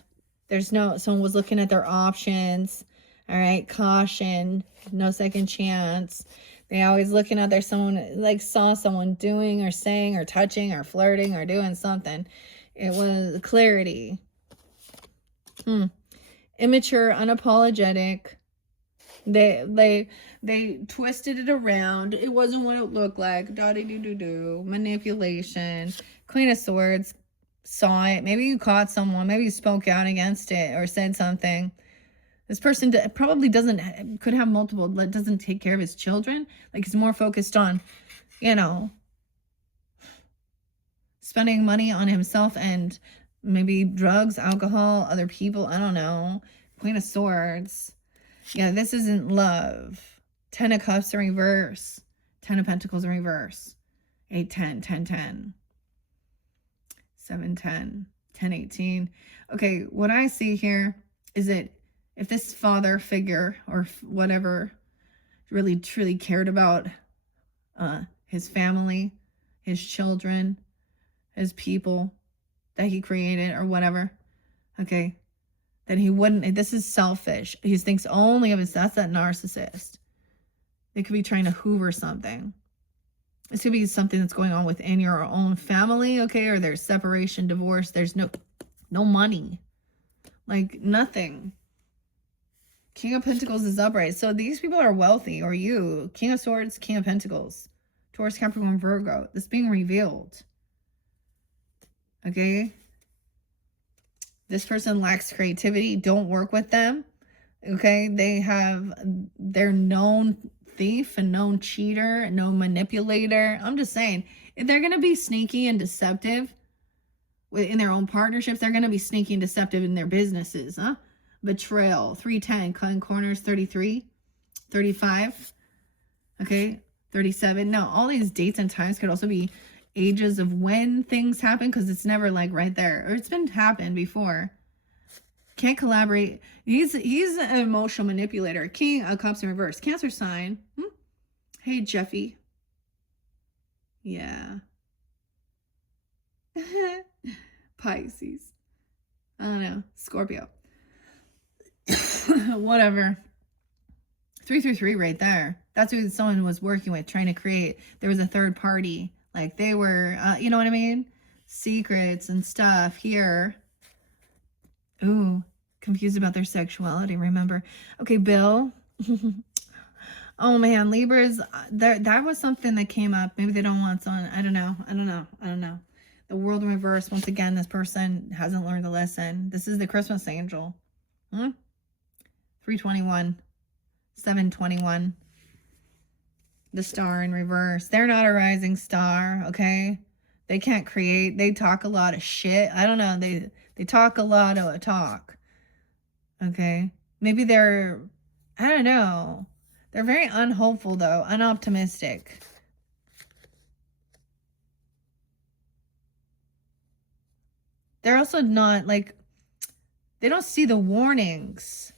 Someone was looking at their options. All right. Caution. No second chance. They always looking out there. Someone like saw someone doing or saying or touching or flirting or doing something. It was clarity. Immature, unapologetic. They twisted it around. It wasn't what it looked like. Manipulation. Queen of Swords. saw it. Maybe you caught someone. Maybe you spoke out against it or said something. This person probably could have multiple, doesn't take care of his children. Like, he's more focused on, you know, spending money on himself and maybe drugs, alcohol, other people. I don't know. Queen of Swords. Yeah, this isn't love. 10 of Cups in reverse. 10 of Pentacles in reverse. 8, 10, 10, 10. 7, 10, 10, 18. Okay, what I see here is that if this father figure or whatever really truly cared about his family, his children, his people that he created or whatever, okay, then he wouldn't, this is selfish. He thinks only of his, that's that narcissist. They could be trying to hoover something. This could be something that's going on within your own family, okay, or there's separation, divorce, there's no money, like nothing. King of Pentacles is upright. So these people are wealthy, or you. King of Swords, King of Pentacles. Taurus, Capricorn, Virgo. This being revealed. Okay? This person lacks creativity. Don't work with them. Okay? They're known thief and known cheater, known manipulator. I'm just saying, if they're going to be sneaky and deceptive in their own partnerships, they're going to be sneaky and deceptive in their businesses, huh? Betrayal, 310, cutting corners, 33, 35, okay, 37. Now, all these dates and times could also be ages of when things happen, because it's never like right there, or it's been happened before. Can't collaborate. He's an emotional manipulator. King of Cups in reverse. Cancer sign. Hey, Jeffy. Yeah. Pisces. I don't know. Scorpio. Whatever. 333 right there. That's who someone was working with, trying to create. There was a third party. Like they were, you know what I mean? Secrets and stuff here. Ooh, confused about their sexuality, remember? Okay, Bill. Oh man, Libras, that was something that came up. Maybe they don't want someone. I don't know. The world in reverse. Once again, this person hasn't learned the lesson. This is the Christmas angel. 321, 721. The star in reverse. They're not a rising star, okay? They can't create. They talk a lot of shit. I don't know. They talk a lot of talk. Okay? Maybe they're, I don't know. They're very unhopeful though, unoptimistic. They're also not like, they don't see the warnings.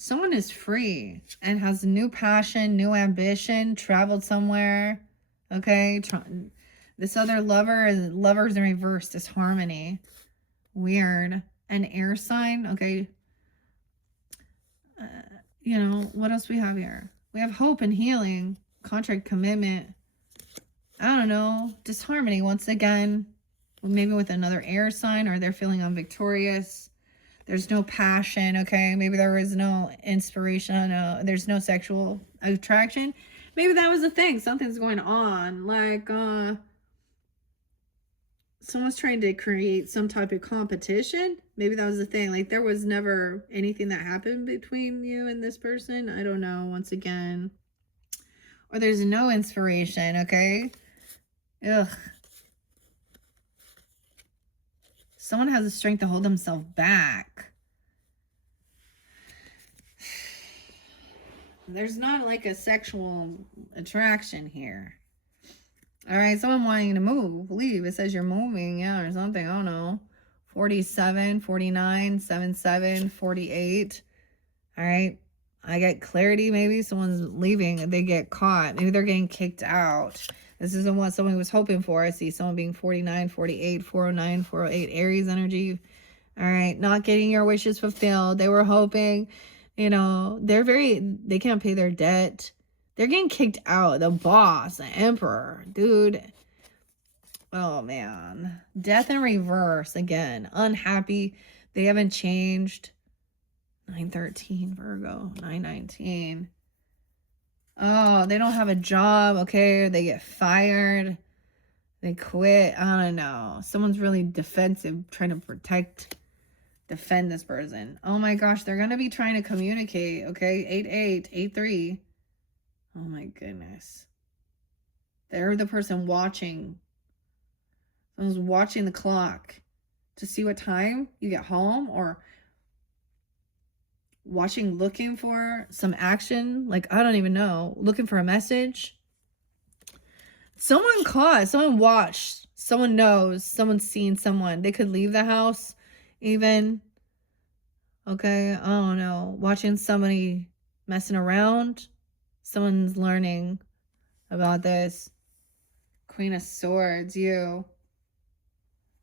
Someone is free and has new passion, new ambition, traveled somewhere. Okay? This other lover's in reverse, disharmony. Weird. An air sign. Okay. You know, what else we have here? We have hope and healing. Contract commitment. I don't know. Disharmony once again. Maybe with another air sign, or they're feeling unvictorious. There's no passion, okay? Maybe there was no inspiration. There's no sexual attraction. Maybe that was the thing. Something's going on. Like, someone's trying to create some type of competition. Maybe that was the thing. Like, there was never anything that happened between you and this person. I don't know, once again. Or there's no inspiration, okay? Ugh. Someone has the strength to hold themselves back. There's not like a sexual attraction here. All right, someone wanting to move, leave. It says you're moving, yeah, or something. I don't know. 47, 49, 77, 48. All right. I get clarity. Maybe someone's leaving. They get caught. Maybe they're getting kicked out. This isn't what someone was hoping for. I see someone being 49, 48, 409, 408. Aries energy. All right. Not getting your wishes fulfilled. They were hoping, you know, they can't pay their debt. They're getting kicked out. The boss, the emperor, dude. Oh, man. Death in reverse again. Unhappy. They haven't changed. 913, Virgo. 919. Oh, they don't have a job. Okay. They get fired. They quit. I don't know. Someone's really defensive, trying to defend this person. Oh my gosh, they're going to be trying to communicate, okay? 8883. Oh my goodness. They're the person watching. Someone's watching the clock to see what time you get home, or looking for some action. Like, I don't even know. Looking for a message. Someone caught, someone watched, someone knows, someone's seen someone. They could leave the house even. Okay, I don't know. Watching somebody messing around. Someone's learning about this. Queen of Swords, you.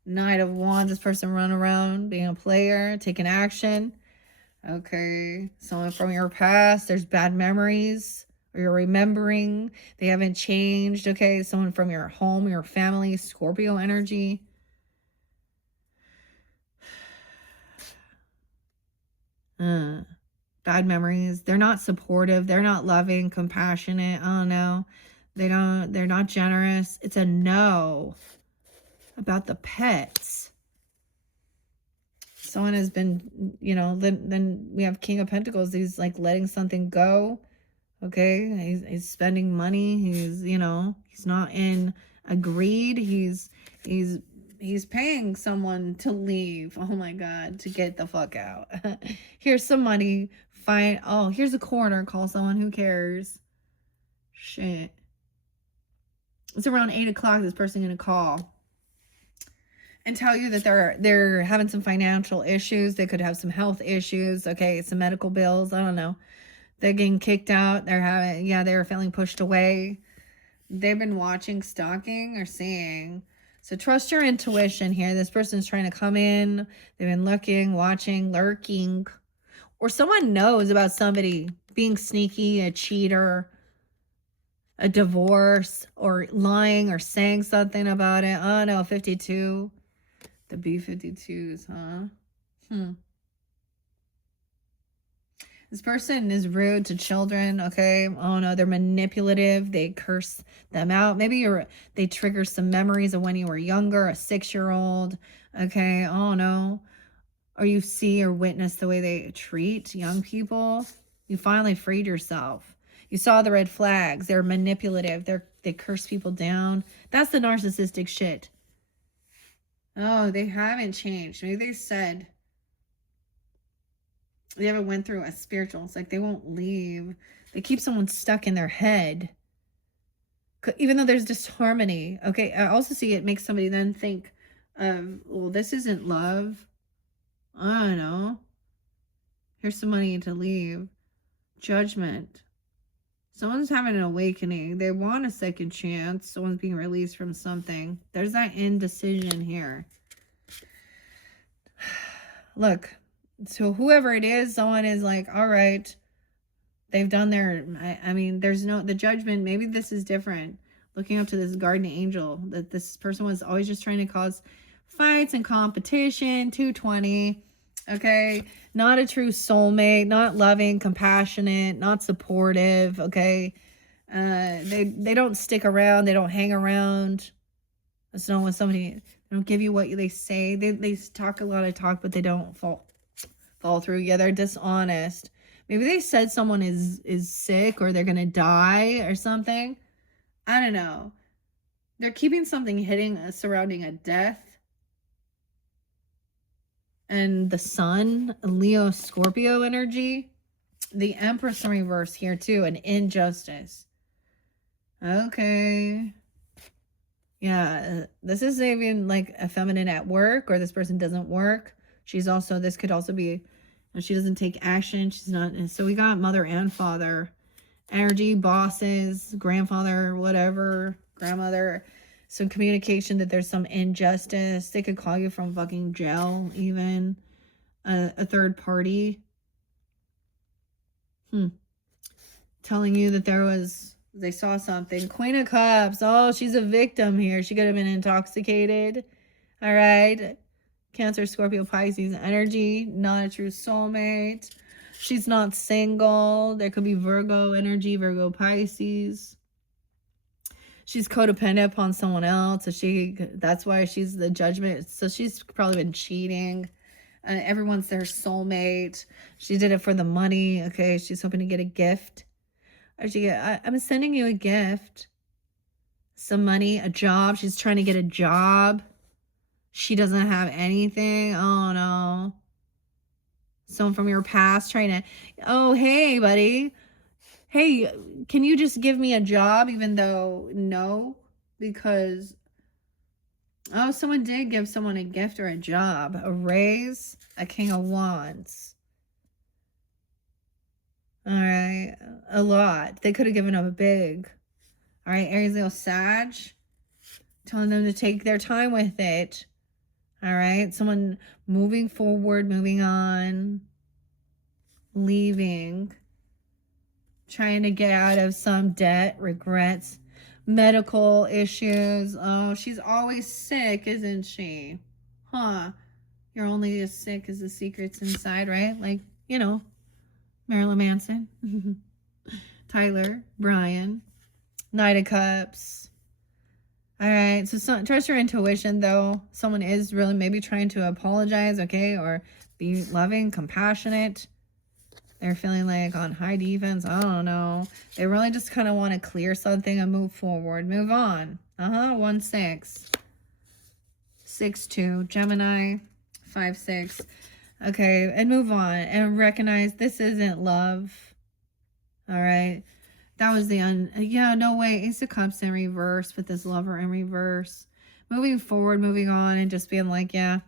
Knight of Wands, this person run around being a player, taking action. Okay, someone from your past, there's bad memories, or you're remembering, they haven't changed. Okay, someone from your home, your family, Scorpio energy. Bad memories. They're not supportive, they're not loving, compassionate. I don't know. They're not generous. It's a no about the pets. Someone has been, you know, then we have King of Pentacles. He's like letting something go. Okay, he's spending money. He's, you know, he's not in a greed. He's paying someone to leave. Oh my God, to get the fuck out. Here's some money. Fine. Oh, here's a corner. Call someone. Who cares? Shit. It's around 8 o'clock. This person gonna call and tell you that they're having some financial issues. They could have some health issues. Okay, some medical bills. I don't know. They're getting kicked out. They're feeling pushed away. They've been watching, stalking, or seeing. So trust your intuition here. This person's trying to come in. They've been looking, watching, lurking. Or someone knows about somebody being sneaky, a cheater, a divorce, or lying or saying something about it. Oh no, 52. The B-52s, huh? This person is rude to children, okay? Oh no, they're manipulative. They curse them out. Maybe they trigger some memories of when you were younger, a 6-year-old, okay? Oh no. Or you see or witness the way they treat young people. You finally freed yourself. You saw the red flags. They're manipulative. They curse people down. That's the narcissistic shit. Oh, they haven't changed. Maybe they said they haven't went through a spiritual. It's like they won't leave. They keep someone stuck in their head. Even though there's disharmony. Okay, I also see it makes somebody then think of, well, this isn't love. I don't know. Here's some money to leave. Judgment. Someone's having an awakening. They want a second chance. Someone's being released from something. There's that indecision here. Look, so whoever it is, someone is like, all right, they've done their, I mean, there's no, the judgment, maybe this is different. Looking up to this guardian angel, that this person was always just trying to cause fights and competition. 220. Okay, not a true soulmate, not loving, compassionate, not supportive. Okay, they don't stick around, they don't hang around. That's not when somebody, they don't give you what they say. They talk a lot of talk, but they don't fall through. Yeah, they're dishonest. Maybe they said someone is sick or they're gonna die or something. I don't know. They're keeping something hitting surrounding a death. And the sun, Leo, Scorpio energy. The Empress in reverse here too, an injustice. Okay. Yeah, this is even like a feminine at work, or this person doesn't work. She's also, this could also be, she doesn't take action. She's not, so we got mother and father energy, bosses, grandfather, whatever, grandmother. Some communication that there's some injustice. They could call you from fucking jail, even a third party. Telling you that they saw something. Queen of Cups. Oh, she's a victim here. She could have been intoxicated. All right. Cancer, Scorpio, Pisces energy. Not a true soulmate. She's not single. There could be Virgo energy, Virgo, Pisces. she's codependent upon someone else. So that's why she's the judgment. So she's probably been cheating. Everyone's their soulmate. She did it for the money. Okay. She's hoping to get a gift. I'm sending you a gift. Some money, a job. She's trying to get a job. She doesn't have anything. Oh no. Someone from your past trying to, oh, hey, buddy. Hey, can you just give me a job? Even though, no, because, oh, someone did give someone a gift or a job, a raise, a King of Wands. All right, a lot. They could have given up a big. All right, Aries, Leo, Sag, telling them to take their time with it. All right, someone moving forward, moving on, leaving, trying to get out of some debt, regrets, medical issues. Oh, she's always sick, isn't she? Huh. You're only as sick as the secrets inside, right? Like, you know, Marilyn Manson, Tyler, Brian, Knight of Cups. All right, so trust your intuition, though. Someone is really maybe trying to apologize, okay, or be loving, compassionate. They're feeling like on high defense. I don't know. They really just kind of want to clear something and move forward. Move on. 1-6. 6-2. Gemini. 5-6. Okay, and move on. And recognize this isn't love. All right. That was the yeah, no way. Ace of Cups in reverse with this lover in reverse. Moving forward, moving on, and just being like, yeah,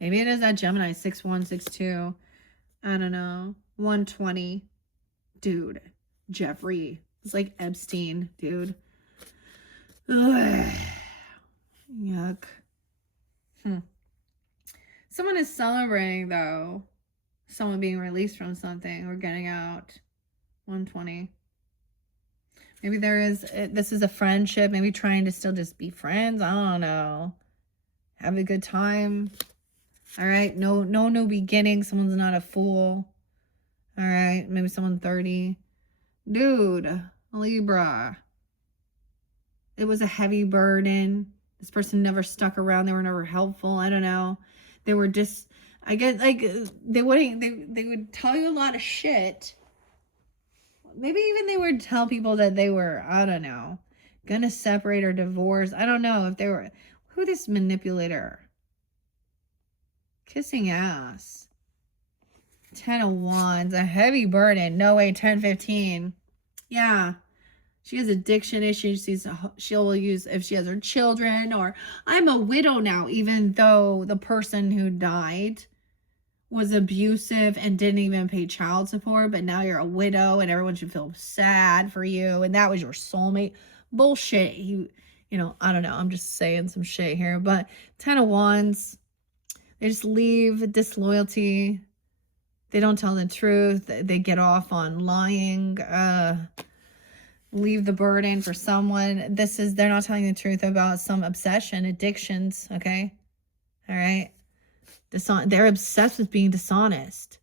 maybe it is that Gemini. 6-1, 6-2. I don't know. 120. Dude. Jeffrey. It's like Epstein, dude. Ugh. Yuck. Someone is celebrating, though. Someone being released from something or getting out. 120. Maybe this is a friendship. Maybe trying to still just be friends. I don't know. Have a good time. All right. No new beginning. Someone's not a fool. All right. Maybe someone 30. Dude. Libra. It was a heavy burden. This person never stuck around. They were never helpful. I don't know. They were just, I guess, like, they would tell you a lot of shit. Maybe even they would tell people that they were, I don't know, gonna separate or divorce. I don't know if they were, who this manipulator? Kissing ass. 10 of Wands, a heavy burden. No way, 10-15. Yeah. She has addiction issues. She'll use if she has her children, or I'm a widow now, even though the person who died was abusive and didn't even pay child support, but now you're a widow and everyone should feel sad for you, and that was your soulmate. Bullshit. You know, I don't know. I'm just saying some shit here, but 10 of Wands, they just leave. Disloyalty. They don't tell the truth. They get off on lying. Leave the burden for someone. They're not telling the truth about some obsession, addictions, okay? All right? They're obsessed with being dishonest.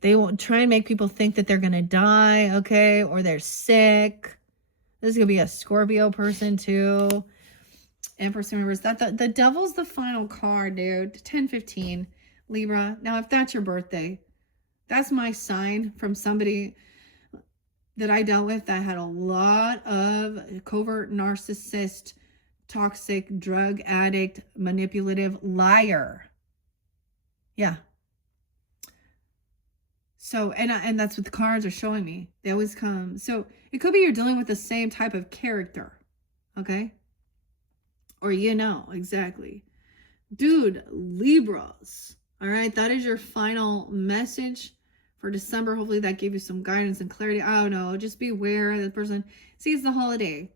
They will try and make people think that they're going to die, okay? Or they're sick. This is going to be a Scorpio person, too. Empress, remembers that the devil's the final card, dude. 10-15. Libra. Now, if that's your birthday, that's my sign from somebody that I dealt with that had a lot of covert narcissist, toxic, drug addict, manipulative, liar. Yeah. So, and that's what the cards are showing me. They always come. So it could be you're dealing with the same type of character. Okay. Or exactly. Dude, Libras. All right. That is your final message for December. Hopefully that gave you some guidance and clarity. I don't know. Just be aware that the person sees the holiday.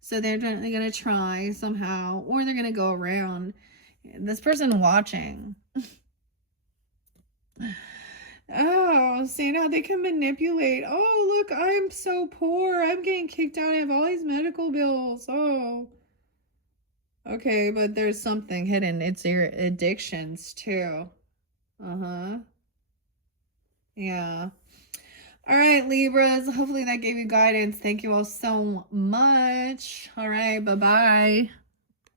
So they're going to try somehow, or they're going to go around this person watching. Oh, see, now they can manipulate. Oh, look, I'm so poor. I'm getting kicked out. I have all these medical bills. Oh, okay. But there's something hidden. It's your addictions too. Yeah. All right, Libras. Hopefully that gave you guidance. Thank you all so much. All right. Bye-bye.